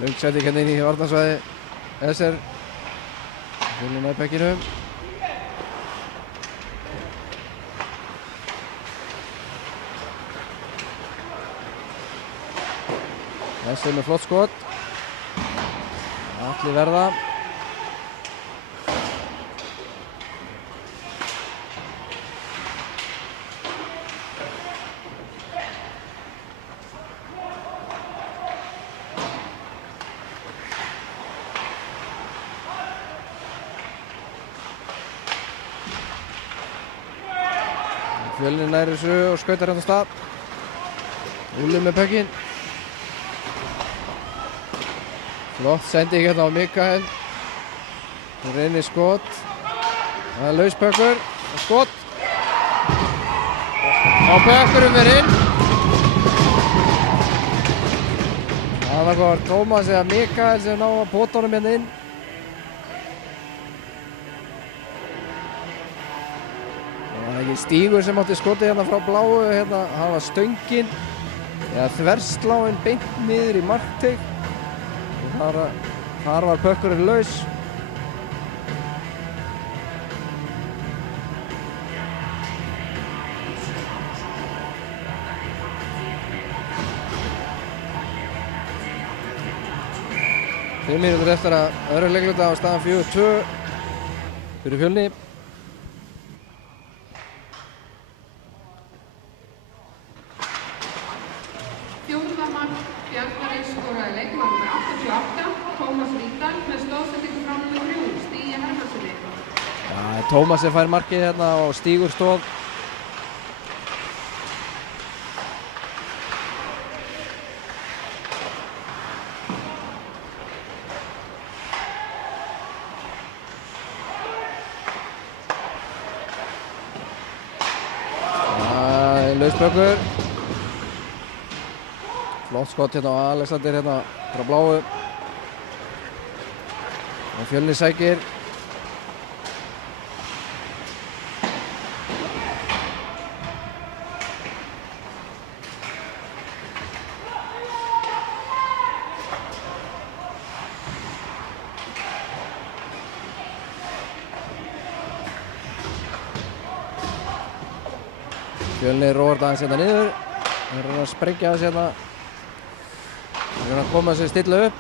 Löng setting hérna inn í varnarsvæði SR. Fjölnir nær puckinu. SR með flott skot. Atli verða. Fjölnir nær þessu og skautar hérna á stað. Úli með puckinn. Flott sending hérna á Mikael. Hún reynir skot. Það er laus pökkur. Skot. Á pökkurum er inn. Það var Tómas eða Mikael sem ná að pota honum hérna inn. Það var ekki Stígur sem átti skotið hérna frá bláu. Hérna, það var stöngin. Eða þversláin beint niður í markteig. Þar var pökkurinn laus. Fimm mínútur eftir að öðru leikluta á staðan 4-2 fyrir Fjölni. Fjórða mark Bjarnarins skoraði leikmaður númer 88, Tómas Vídal, með stóðsendingu frá númer 3, Stígi Hermannssoni. Já, Tómas sem fær markið hérna og Stígur stóð. Lausbökkur. Flott skott hérna á Alexander hérna frá bláu. Og Fjölni sækir. Fjölni róar það aðeins hérna niður. Það er að sprengja aðeins hérna. Það er að koma sér stilla upp.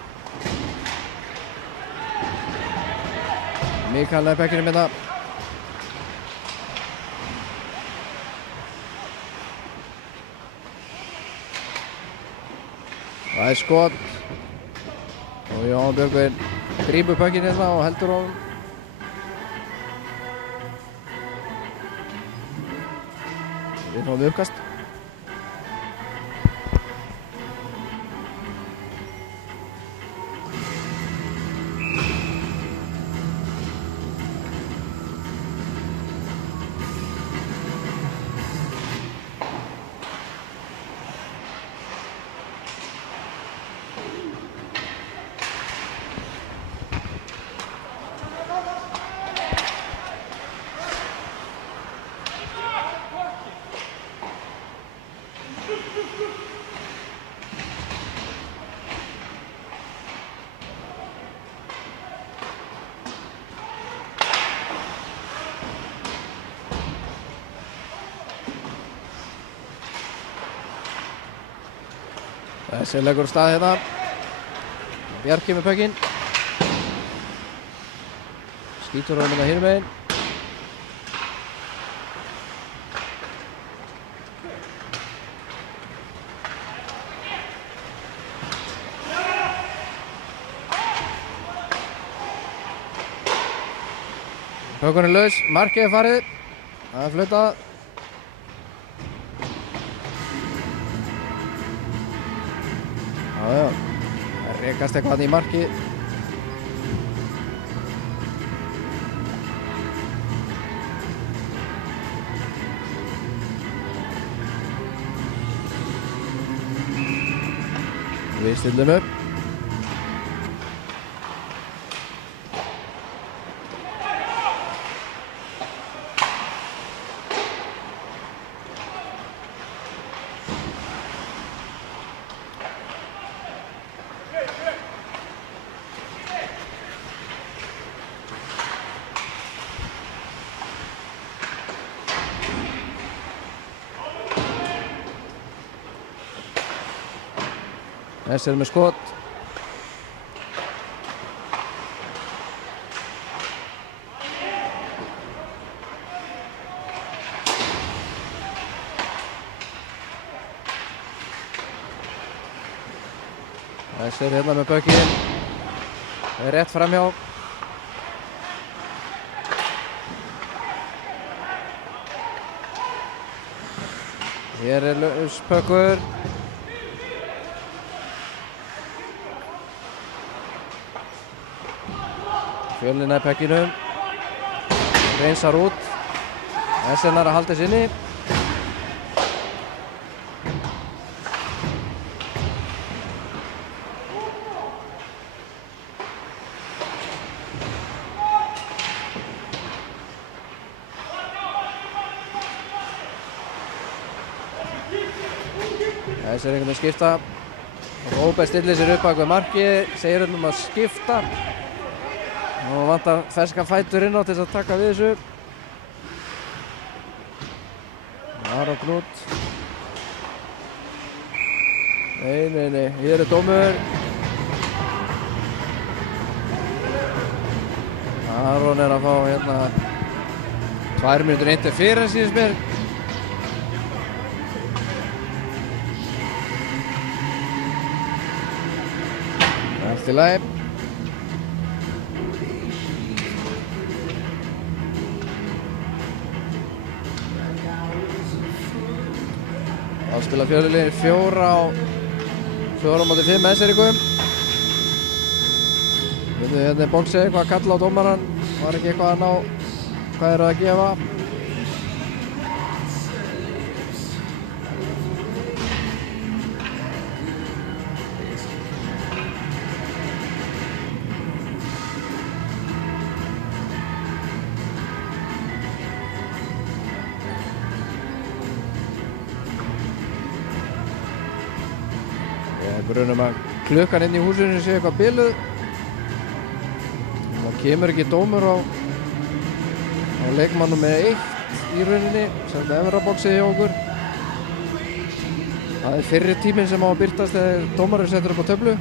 Mikael er bekkinum hérna. Það er skot. Og Jóhann Björgvin grípur bekkin hérna og heldur honum. Við fáum uppkast. Þessi leggur stað hérna. Bjarki með pökkinn. Skýtur honum hérna hinum megin. Pökkurinn laus, markið er farið. Það er flautað. Já, það rekast eitthvað í marki. Við stillum upp. Þessi er með skot. Þessi er hérna með bökkinn. Það er rétt framhjá. Hér er laus pökkur. Fjölnir nær pekkinum. Reynsar út. SN er að halda sinni. Þessi er einhvern veginn að skipta. Róbert stillir sér upp bak við markið, segir um að skipta. Nú vantar ferskan fætur inn á til þess að taka við þessu. Aron Knút. Nei, hér er dómur. Aron er að fá hérna 2 mínútur einnig fyrir að síðast mér. Allt í lagi. Þá spila Fjölnir 4 á 5 SR-ingum. Hérna er bóksið eitthvað að kalla á dómarann. Var ekki eitthvað að ná hvað eru að gefa. Grunum að klukkan inn í húsinu sé eitthvað biluð. Það kemur ekki dómur á leikmann númer 1 í rauninni, sem er efraboxið hjá okkur. Það er fyrri tíminn sem á að birtast þegar dómarinn setur upp á töflu.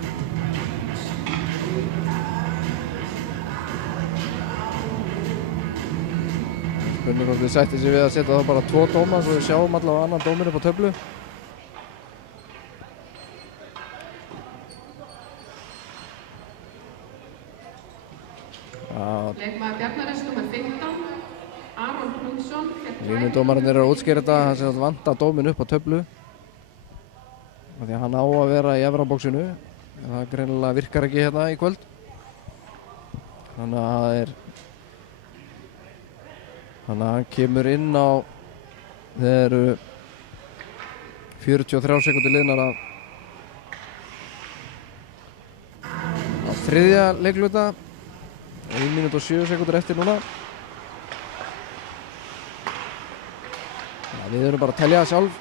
Spurning hvort þið sætti sig við að setja þá bara 2 dómar svo við sjáum allavega annan dóminn upp á töflu. Leikmaður Bjarnarins nr. 15, Aron Knútsson. Línudómarinn er að útskýra þetta, hann segir að vanta dóminn upp á töflu. Því að hann á að vera í efraboxinu. Það greinilega virkar ekki hérna í kvöld. Þannig að hann kemur inn á, þeir eru 43 sekúndur liðnar á 3. leikluta. 1 mínútu og 7 sekúndur eftir núna. Ja, við erum bara að telja það sjálf.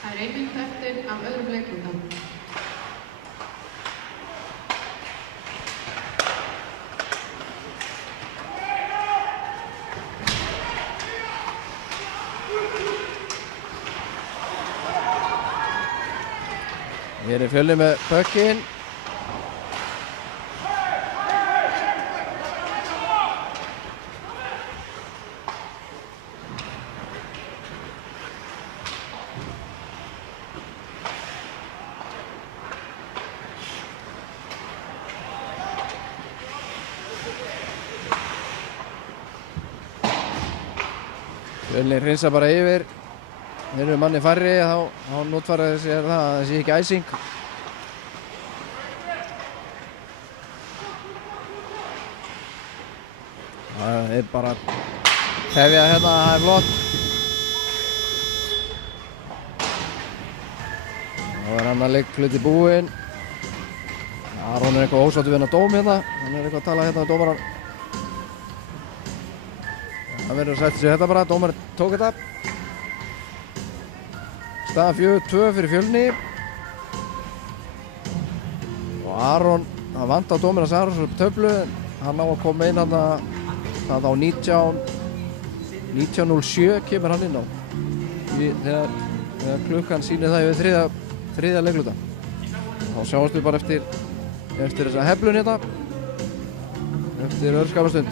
Það er 1 mínúta eftir af öðrum leikluta. Hér er Fjölnir með pökkinn. Fjölnir hreinsar bara yfir. Þeir eru manni færri, þá notfæra sér það að það sé ekki æsing. Það er bara tefja hérna, það er flott. Þá er annar leikluti búinn. Aron er eitthvað ósáttur við hennar dóm hérna. Hann er eitthvað að tala hérna á dómarann. Það verður að sætta sig þetta bara, dómarinn tók þetta. Staðan 4-2 fyrir Fjölni. Og Aron, það vantar dómarans Arons upp töflu. Hann á að koma inn hann að það á 19:07 kemur hann inn á. Þegar klukkan sýnir það yfir þriðja leikluta. Þá sjáumst við bara eftir þessa heflun hérna. Eftir örskapar stund.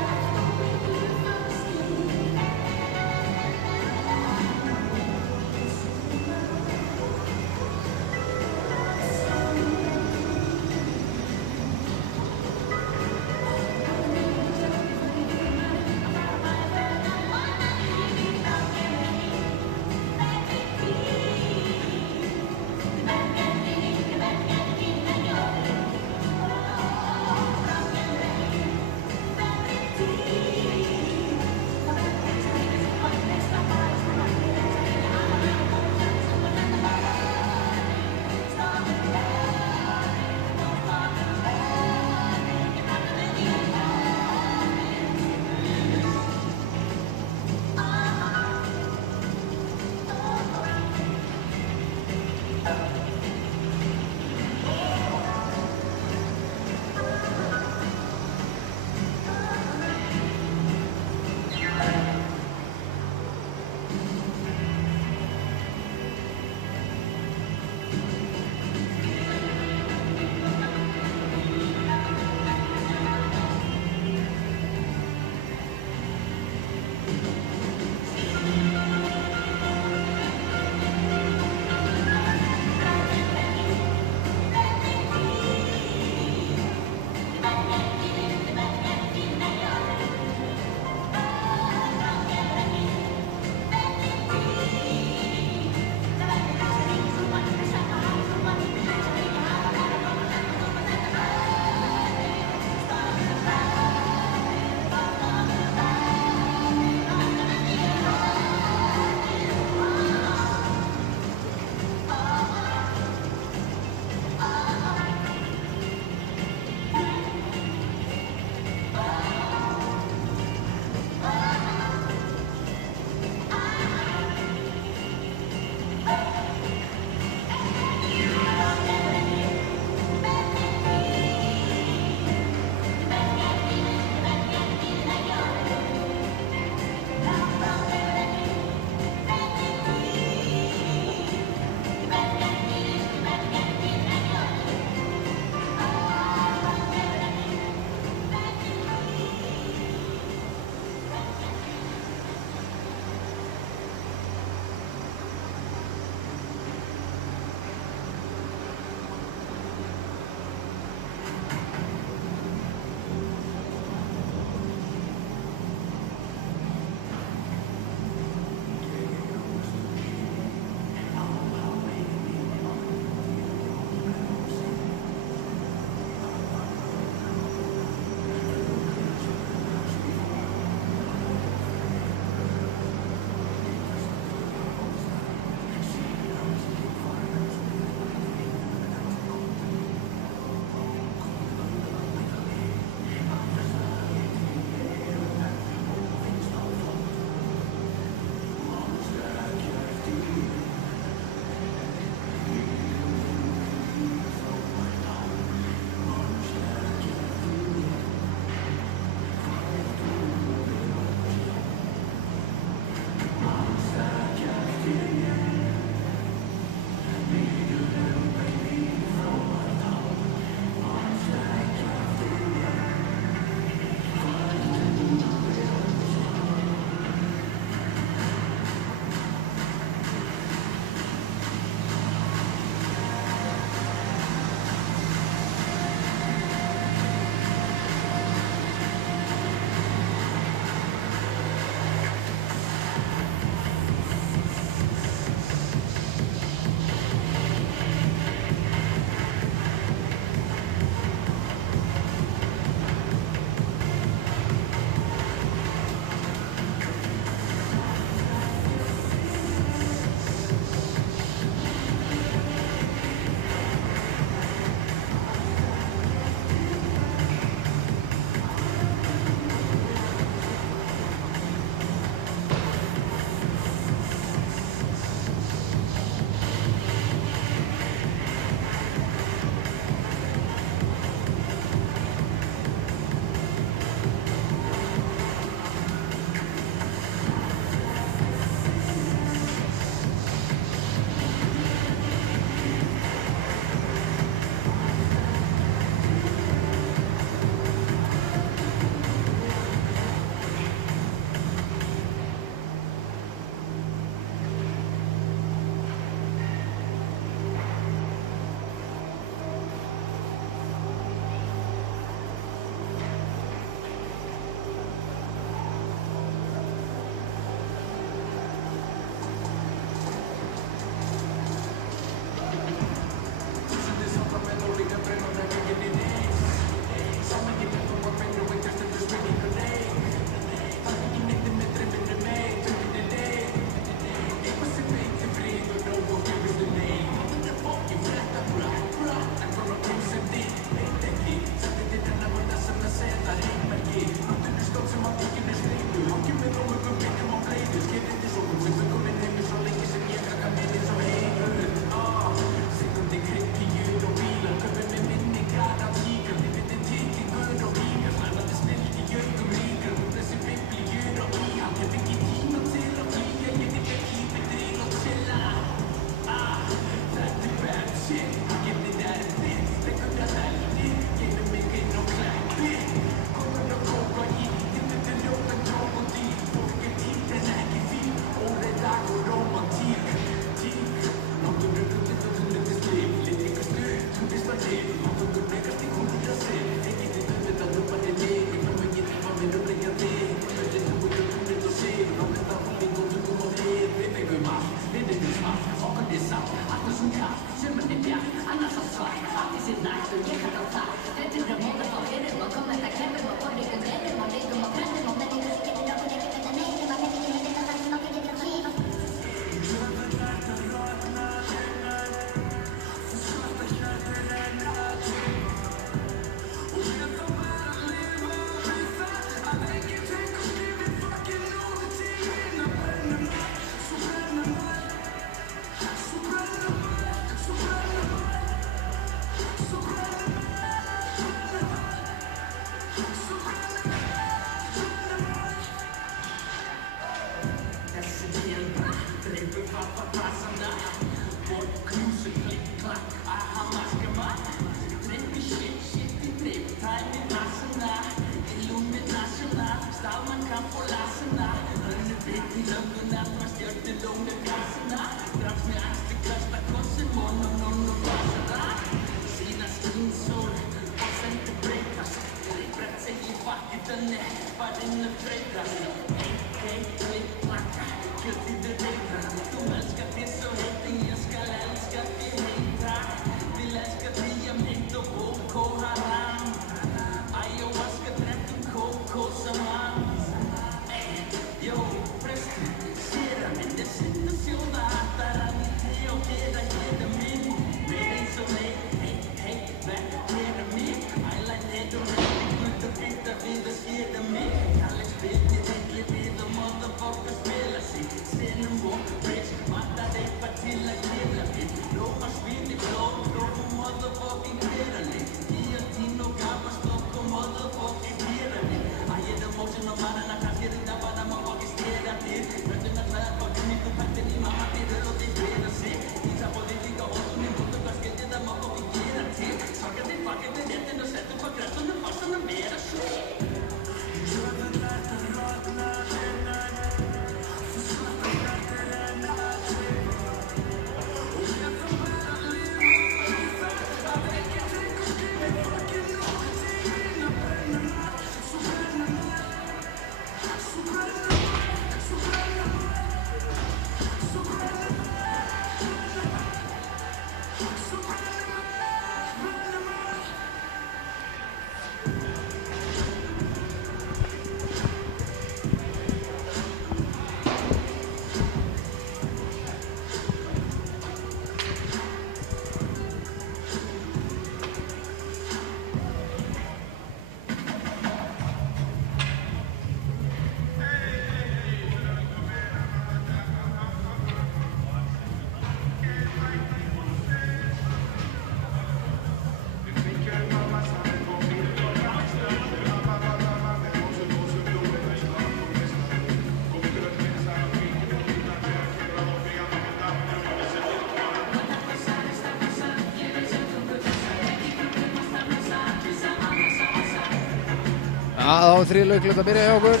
Þá er þrílauklut að byrja hjá okkur.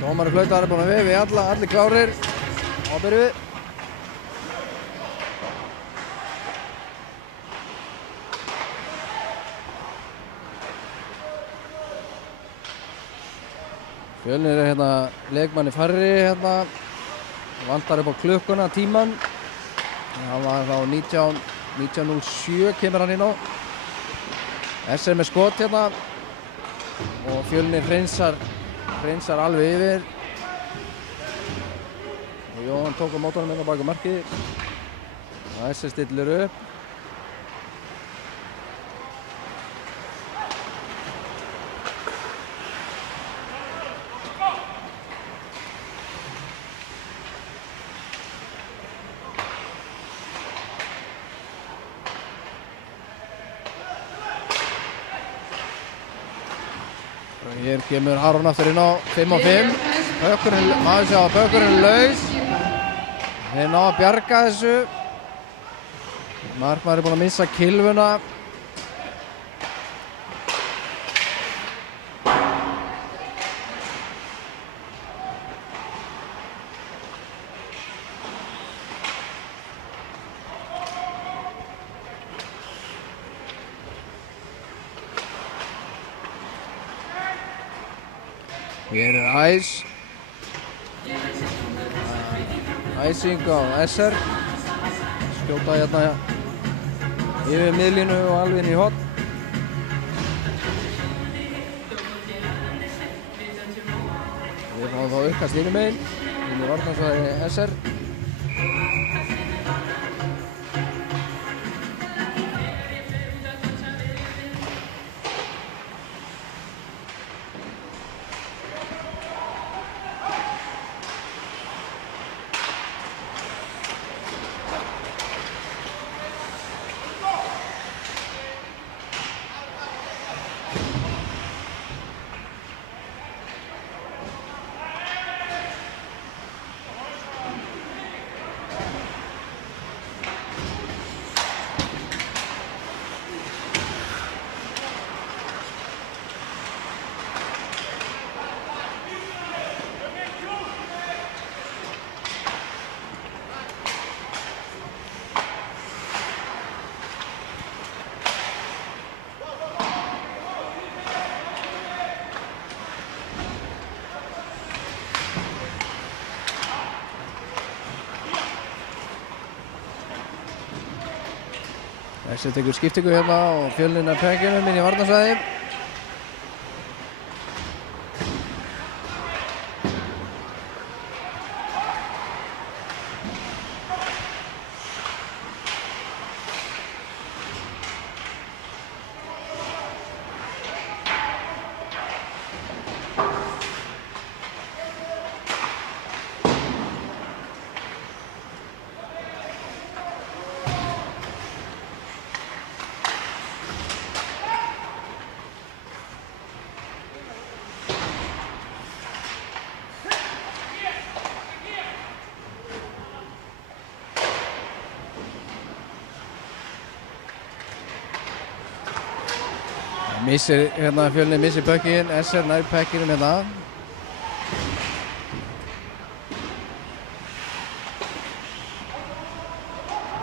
Dómari flautar er búinn að við allir klárir. Þá byrjum við. Fjölnir er hérna leikmanni færri hérna. Vantar upp á klukkuna, tíman. Hann var þá 19:07 kemur hann inn á. SR með skot hérna. Og Fjölnir hreinsar alveg yfir. Og Jóhann tók á mótornum hérna baka markið. Og SR stillir upp. Hér kemur Aron aftur inn á 5-5. Bökkurinn laus. Þeir ná að bjarga þessu. Markmaður er búinn að missa kylfuna. Hér er æsing á SR. Skjóta hérna yfir miðlínu og alveg inn í horn. Við fáum þá uppkast hinum megin. Inn í varnarsvæði SR. Þessi tekur skiptingu hérna og Fjölnir að pekjunum inn í varnarsvæði. Missir hérna Fjölnir missir pökkinn, SR nær pekkinum hérna.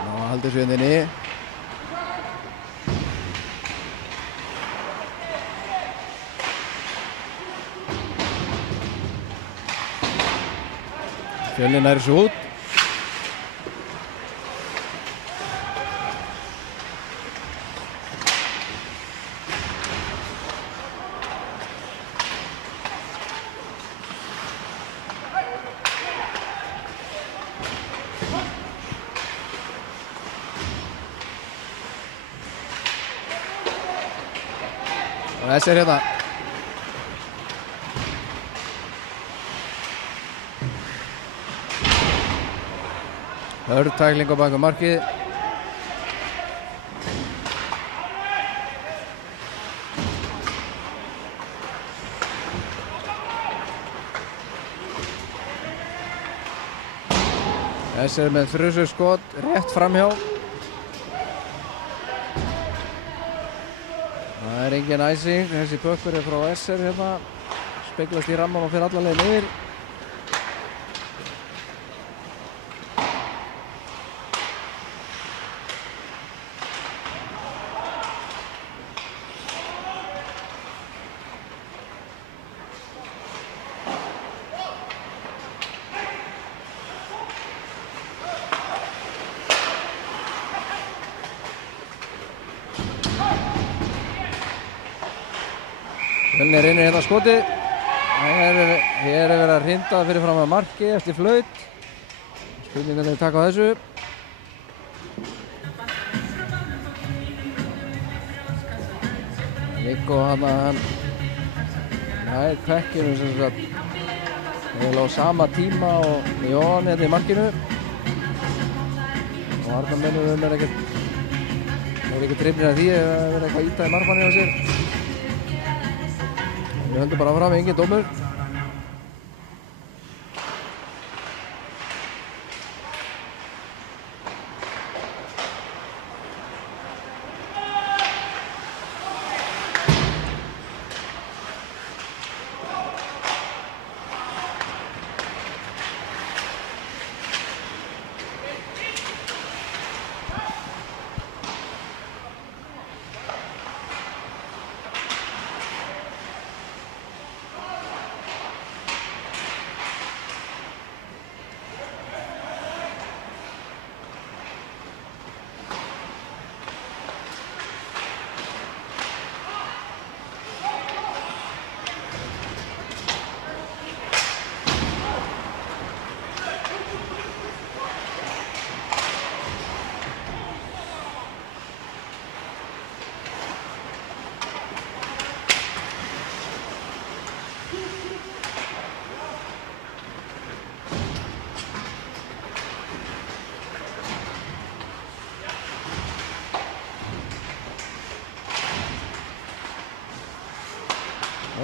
Ná haldur svindinni. Fjölnir nær þessu út. Og þessi hérna. Hörð tækling á bak við markið. Þessi með frusurskot rétt framhjá. Það er engin æsing, þessi pökkur frá SR hérna, speglast í ramman og fyrir alla leið niður. Fjölnir reynir hérna skotið. Hér er verið að hrinda fyrir fram að marki eftir flaut. Spurningarnir taka á þessu. Viggo hann nær pekkinu sem sagt eiginlega á sama tíma og Jón hérna í markinu. Og varnarmönnum er ekkert hrifnir af því að vera eitthvað ýta í markmanni á sér. Við höldum bara áfram, engin dómur.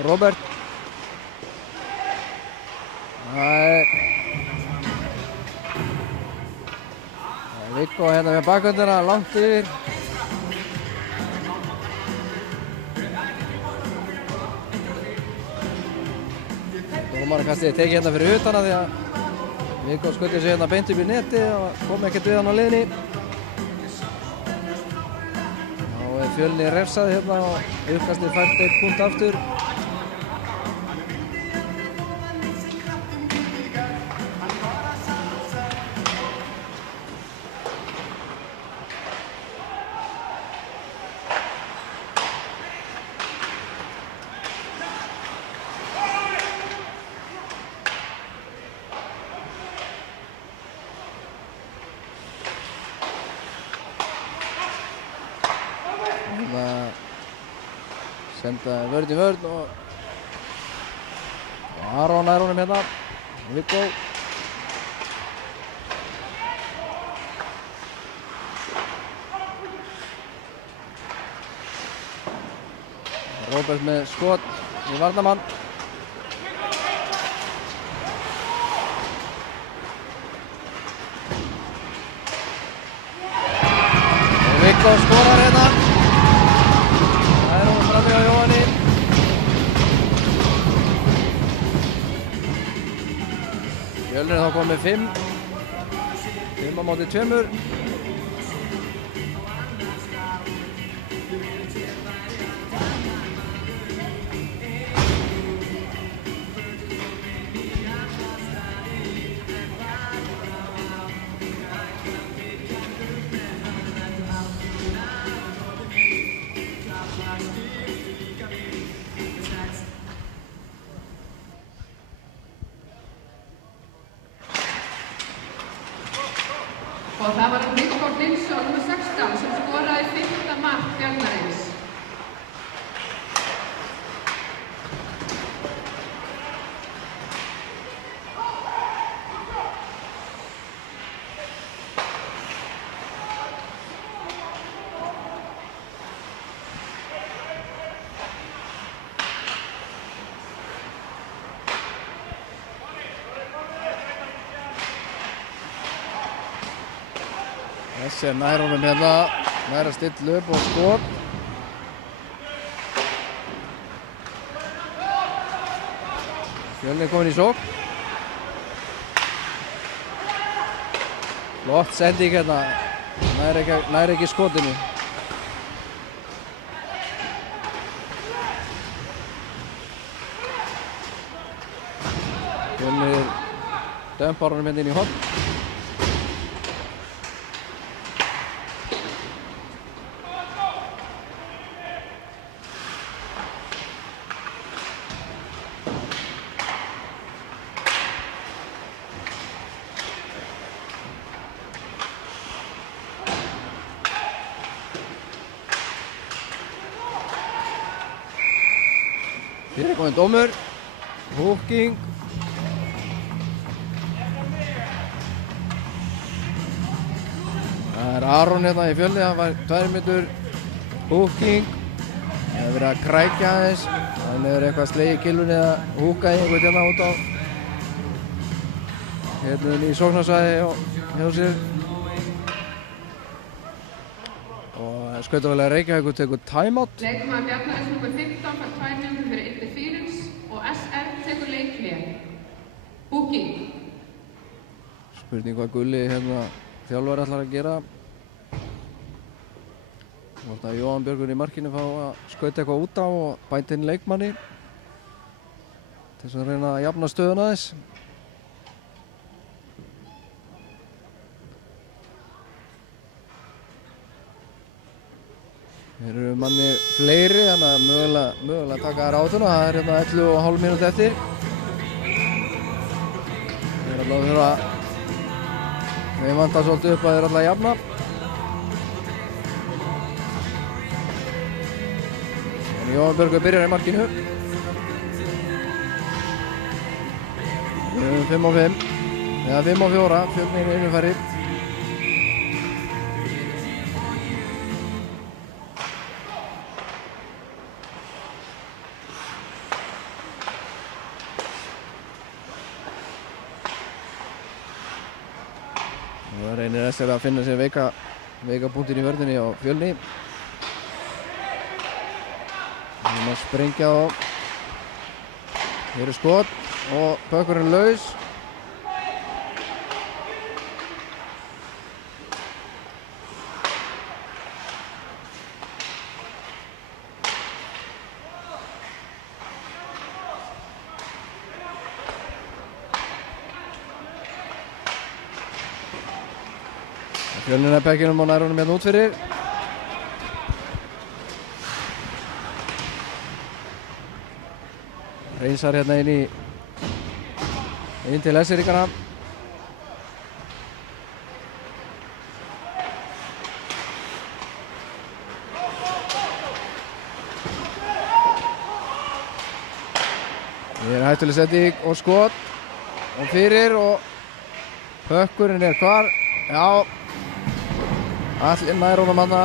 Robert. Það er Viggo hérna með bakhöndina langt yfir. Dómarakastið tekið hérna fyrir utan því að Viggo skutti sig hérna beint upp í neti og kom ekkert við hann á leiðinni. Þá er Fjölnir refsað hérna og uppkastið fært 1 punkt aftur. senda vörn í vörn og Aron nær honum hérna. Viggo. Róbert með skot í varnarmann. Og Viggo skorar hérna. Það hún frammi á Jóhanni. Fjölnir þá komið með 5. 5 á móti 2. Og það var Viktor Nilsson, nr. 16, sem skoraði 5. mark Bjarnarins. Þessi nær honum hérna, nær að stilla upp og skot. Fjölnir komin í sókn. Flott sending hérna, nær ekki skotinu. Fjölnir dömpar honum hérna inn í horn. Hér kominn dómur, hooking. Það Aron hérna í Fjölni, það var 2 mínútur hooking. Það hefur verið að krækja aðeins. Hann hefur eitthvað slegið kilvunni eða húkað í einhvern hérna út á hérna í sóknarsvæði hjá sér. Og skautafélag Reykjavíkur tekur timeout. Leikmaður Bjarnarins nr. 15 fær 2 mínútur fyrir einni Fílins og SR tekur leikhlé. Hooking. Spurning hvað Gulli hérna þjálfari ætlar að gera. Hvort að Jóhann Björgur í markinu fá að skauta eitthvað út á og bæta inn leikmanni til þess að reyna að jafna stöðuna aðeins. Hér eru manni fleiri, þannig að mögulega taka þær átuna. Það er hérna 11,5 mínúti eftir. Þeir eru alltaf að þurfa að við vantar svolítið upp að þeir alltaf jafna. En Jóhann Björgur byrjar í markinu. Við höfum 5 og 5, eða 5 og 4, Fjölnir er einu færri. Það reynir SR að finna sér veika punktinn í vörðinni á Fjölni. Það er að sprengja á. Hér er skot og pökkurinn laus. Fjölnir er bekkinum og nær honum hérna út fyrir. Reynsar hérna inn til SR-íkana. hættuleg setting og skot og fyrir og hökkurinn hvar? Já, allir nær honum hana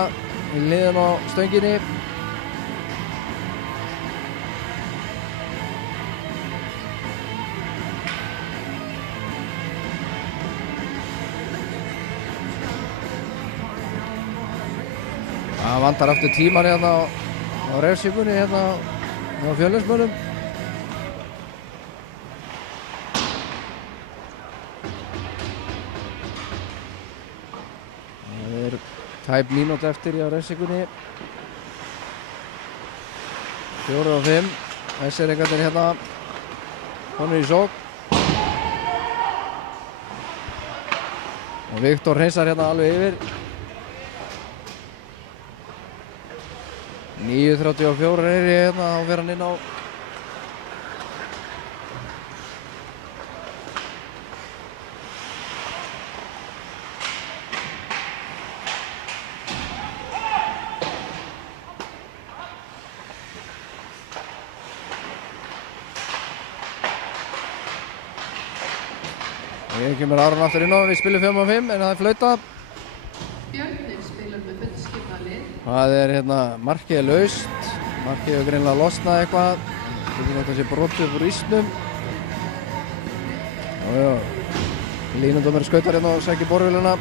í liðan á stönginni. Það vantar aftur tíman hérna á refsingunni hérna á Fjölnismönnum. Það tæp mínúta eftir á refsingunni. 4 og 5. Þessir hérna konur í sókn. Og Viktor hreinsar hérna alveg yfir. 9:34 hérna, þá fer hann inn á. Ég kemur Aron aftur inn á, við spilum 5 og 5 en það er flauta. Björnir spilar með fullskipað lið. Það hérna, markið er laust, markið hefur greinilega losnað eitthvað. Þetta er náttúrulega brotið upp úr ísnum. Línudómur skautar hérna og sækir borvéluna.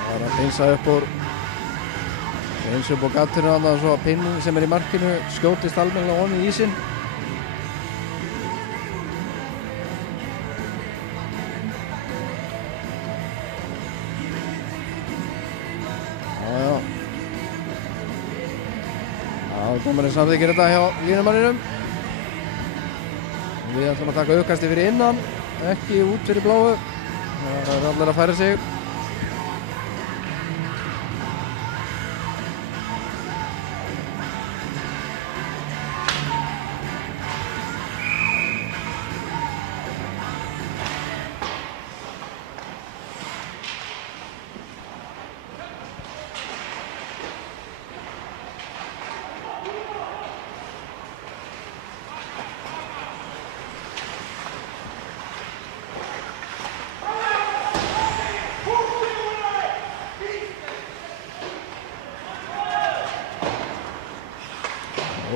Það er að pinsa upp úr gatinu þarna og svo að pinnin sem er í markinu skjótist almennilega ofan í ísinn. Dómarinn samþykkir þetta hjá línumanninum. Við ætlum að taka uppkasti fyrir innan, ekki út fyrir bláu. Það er allir að færa sig.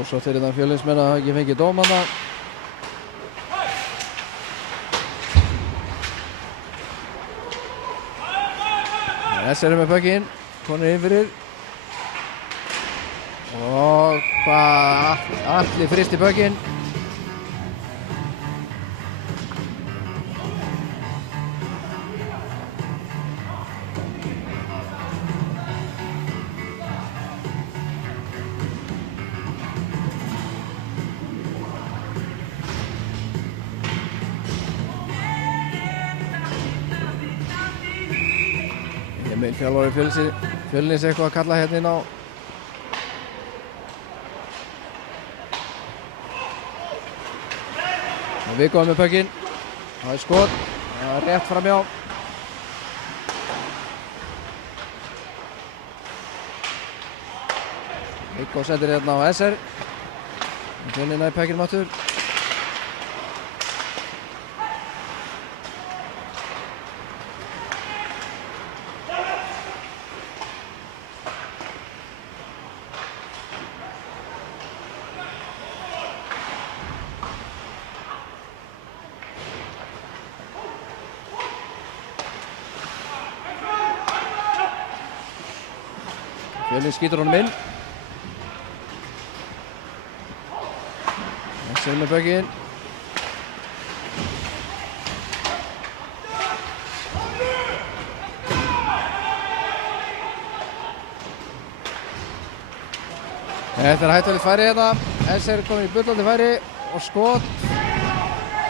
Og svo fyrir þann Fjölnismenn að ekki fengið dómana. Þessir með pökkinn, konur inn fyrir. Og hvað, allir frist í pökkinn. Þjálfari Fjölnis eitthvað að kalla hérna inn á. Og Viggo með pökkinn. Það er skot. Það er rétt framjá. Viggo sendir hérna á SR. Fjölnina í pökkinn aftur. Fjölnir skýtur honum inn. Axel með pökkinn. Þetta er hættulegt færi hérna. SR er komin í bullandi færi og skot.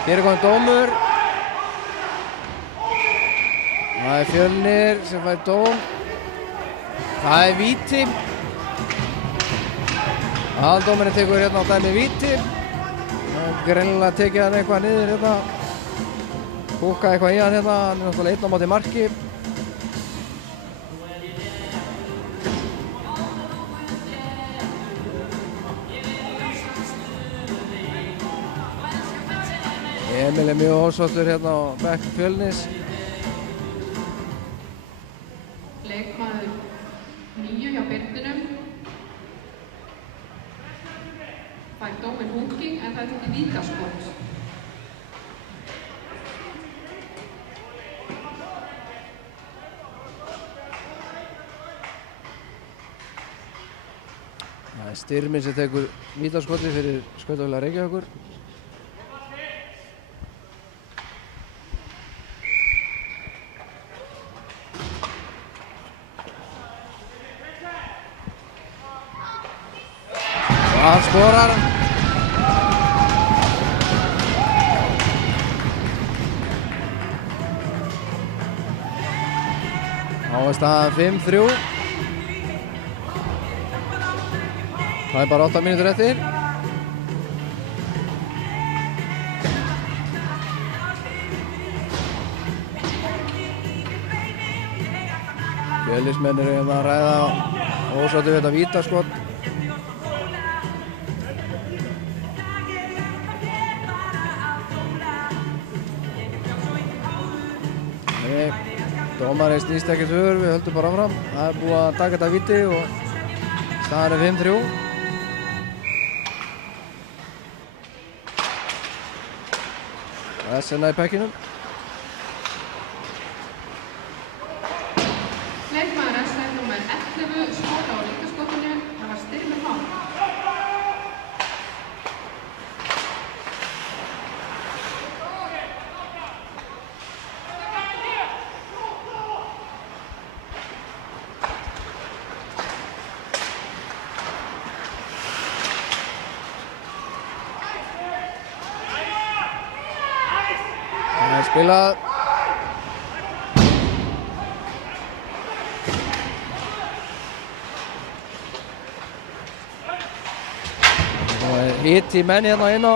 Hér er komin dómur. Það er Fjölnir sem fær dóm. Það er víti. Aðaldómarinn tekur hérna á dæmi víti. Það er greinilega tekið hann eitthvað niður hérna. Húkkaði eitthvað í hann hérna. Hann er náttúrulega einn á móti marki. Emil er mjög ósáttur hérna á bekk Fjölnis. Leikmaður 9 hjá Birninum. Fær dóminn húking en það er ekki vítaskot. Það er Styrmir sem tekur vítaskotið fyrir Skautafélag Reykjavíkur. Og hann skorar. Þá er staðan 5-3. Það er bara 8 mínútur eftir. Fjölnismenn eru hérna að ræða ósáttir við þetta vítaskot. Dómarinn snýst ekkert við höldum bara áfram. Það er búið að taka þetta víti og staðan er 5-3. SNA í pekkinum. Leikmaður SNA númer 11 skora á vítaskotinu. Það var Styrmir Hall. Það er spilað. Það er hitt í menn hérna inn á.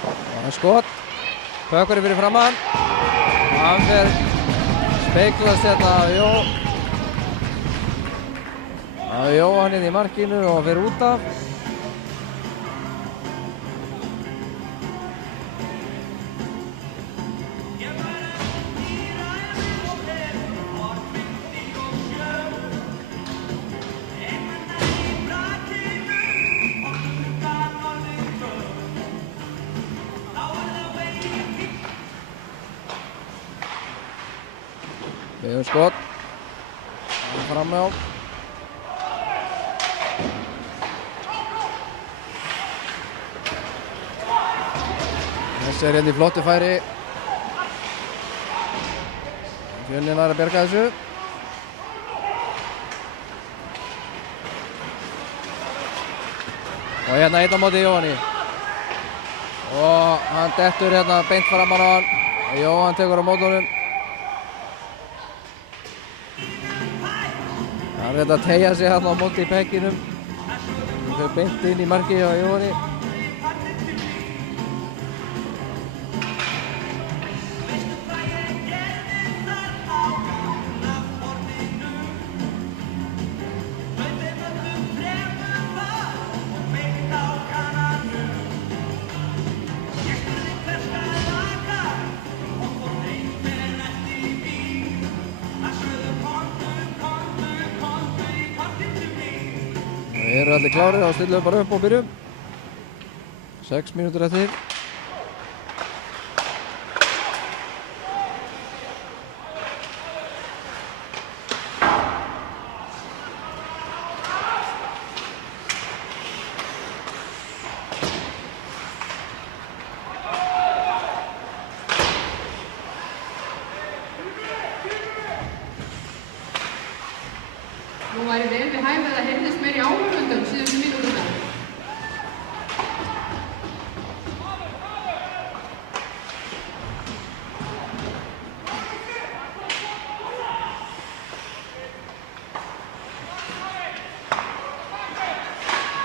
Það er skot. Pökkurinn fyrir framann. Hann fer speiklast hérna af Jóhann inn í markinu og fer út af. Við höfum skot. Fram á. Þessi er hérna í flottu færi. Fjölnir nær að bjarga þessu. Og hérna einn á móti Jóhanni. Og hann dettur hérna beint framan á hann. Og Jóhann tekur á móti honum. Hann er að teygja sig hérna á móti í pekkinum. Hann fer beint inn í markið á Jóhanni. Við erum allir klárið, þá stillum við bara upp og byrjum. 6 mínútur eftir. Nú væri vel við hæfi að það heyrðist meiri áhorfendum síðustu mínúturnar.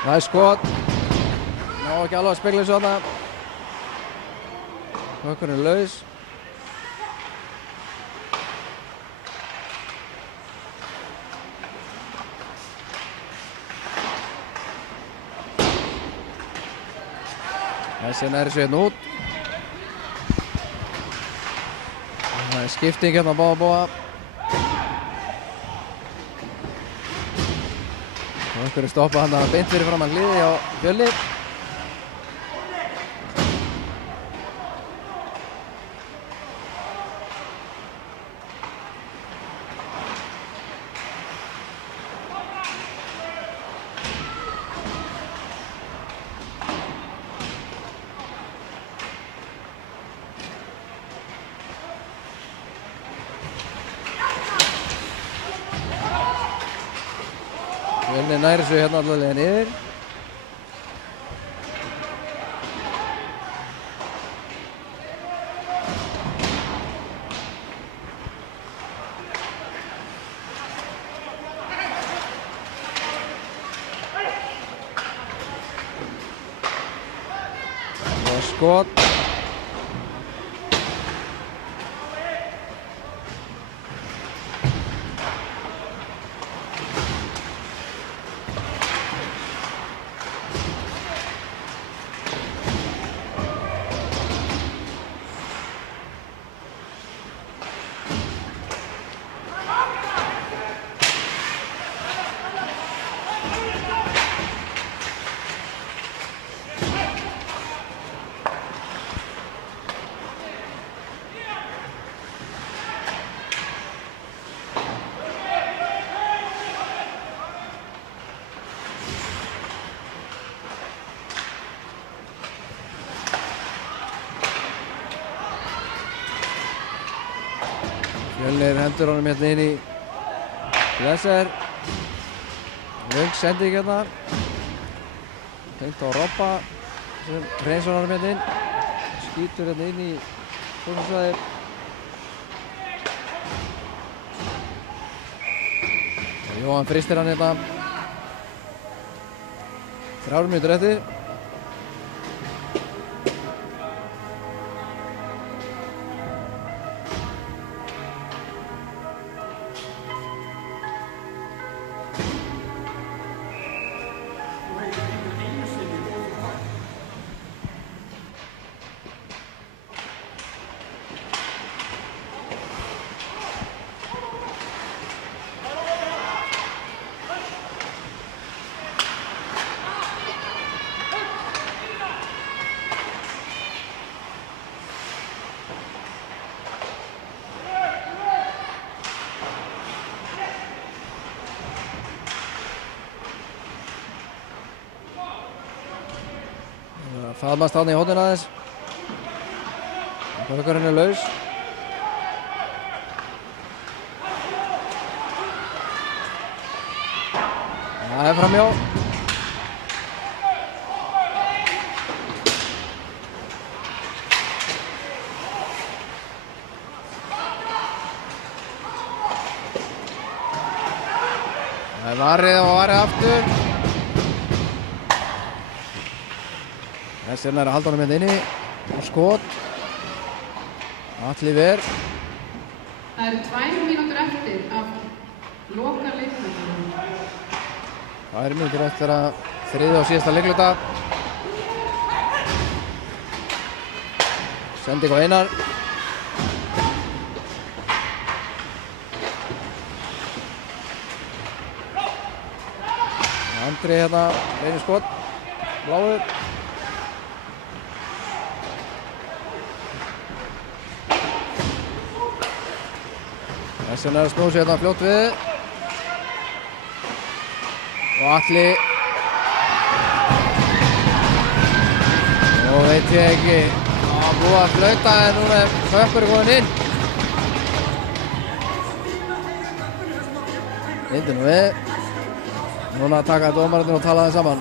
Það er skot. Ná ekki alveg að spegla þessu þarna. Hökkurinn er laus. Þessi næri sig hérna út. Það er skipting hérna á báða. Og einhverju stoppa hann að beint fyrir framan liði á Fjölni. Fjölni næri sig hérna allavega niður. Og skot. Fjölnir hendur honum hérna inn í Blesser. Löng sending hérna. Tengt á Robba sem hreinsar honum hérna inn. Skýtur hérna inn í fóknarsvæðir. Jóhann fristir hann hérna. 3 mínútur eftir. Faðmast hann í hóttin aðeins. Bökkurinn er laus. Það er framjá. Það er varið og varið aftur. Þessi er að halda honum hérna inni og skot. Atli Ver. Það eru 2 mínútur eftir af loka leiknum. 2 mínútur eftir að þriðja og síðasta leikluta. Sending á Einar. Andri hérna, reynir skot. Bláur. Þessi er að snúa sig hérna fljótt við. Og Atli. Nú veit ég ekki. Það var búið að flauta en núna er Hökkur komin inn. Vindu nú við. Núna taka dómararnir og tala þeim saman.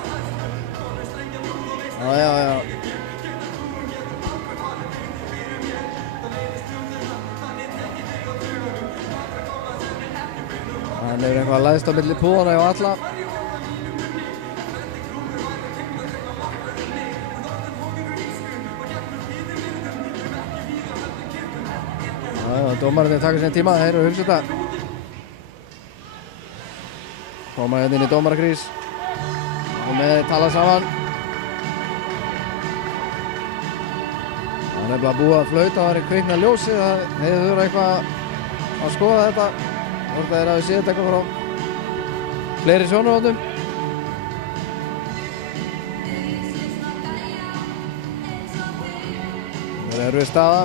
Já. Hann hefur eitthvað læðst á milli púðana hjá Atla. Já, dómararnir taka sér tíma, þeir eru að hugsa þetta. Koma hérna inn í dómarakrís. Og með tala saman. Það er nefnilega búið að flauta, það var í kvikna ljósið, það hefur þurfa eitthvað að skoða þetta. Hvort það að við séum þetta eitthvað frá fleiri sjónarhóttum. Það er erfið staða.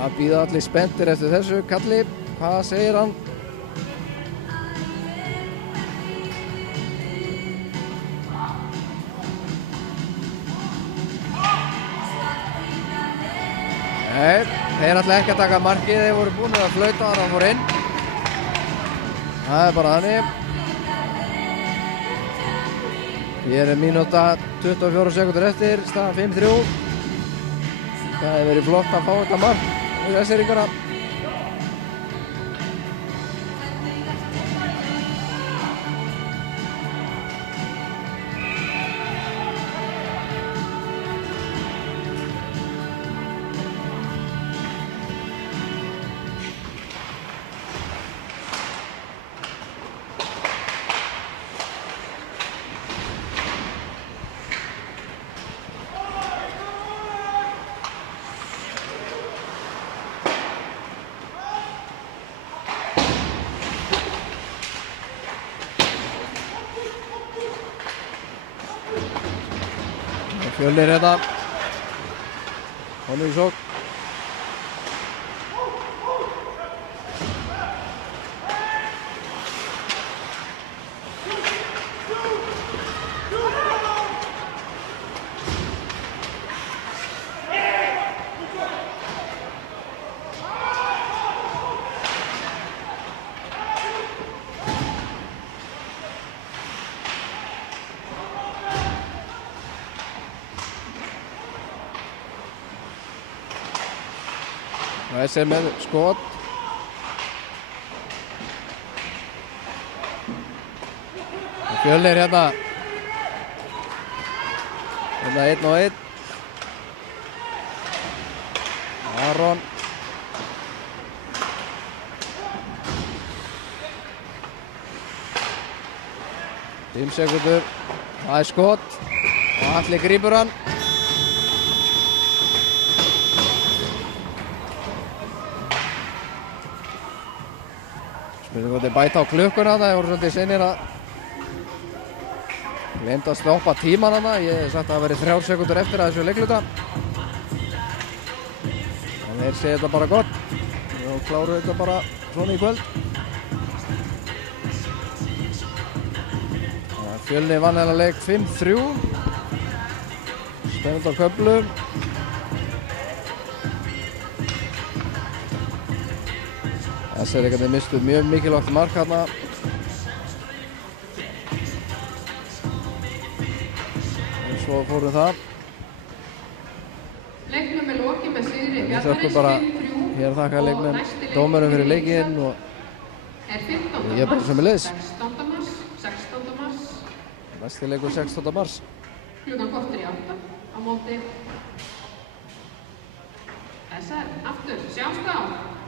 Það bíða allir spenntir eftir þessu kalli. Hvað segir hann? Nei, þeir ætla ekki að taka markið. Þeir voru búin að flauta þar hann fór inn. Það er bara þannig. Hér er mínúta 24 sekúndur eftir, staðan 5-3. Það hefur verið flott að fá þetta mark í Eskfirðingana. Fjölnir hérna. Honum í sókn. Þessi er með skot. Fjölnir hérna. Hérna 1-1. Aron. Fimm sekúndur. Það er skot. Og Atli grípur hann. Spurning hvort þeir bæta á klukkuna, það voru svolítið seinir að gleymdu að stoppa tíman hana. Ég hef sagt að það verið 3 sekúndur eftir að þessu leikluta. En þeir segja þetta bara gott og kláru þetta bara svona í kvöld. Fjölnir vann þennan leik 5-3. Spennandi á köflum. Eskfirðingarnir mistu mjög mikilvægt mark hérna. Og svo fórum það. Leiknum er lokið með sigri Við þökkum bara 5-3 hér þakka leikmenn dómurum fyrir leikinn og er 15. ég er bara sömuleiðis. 16. mars. Næsti leikur 16. mars. Klukkan korter í 8 á móti SR. Aftur, sjáumst þá.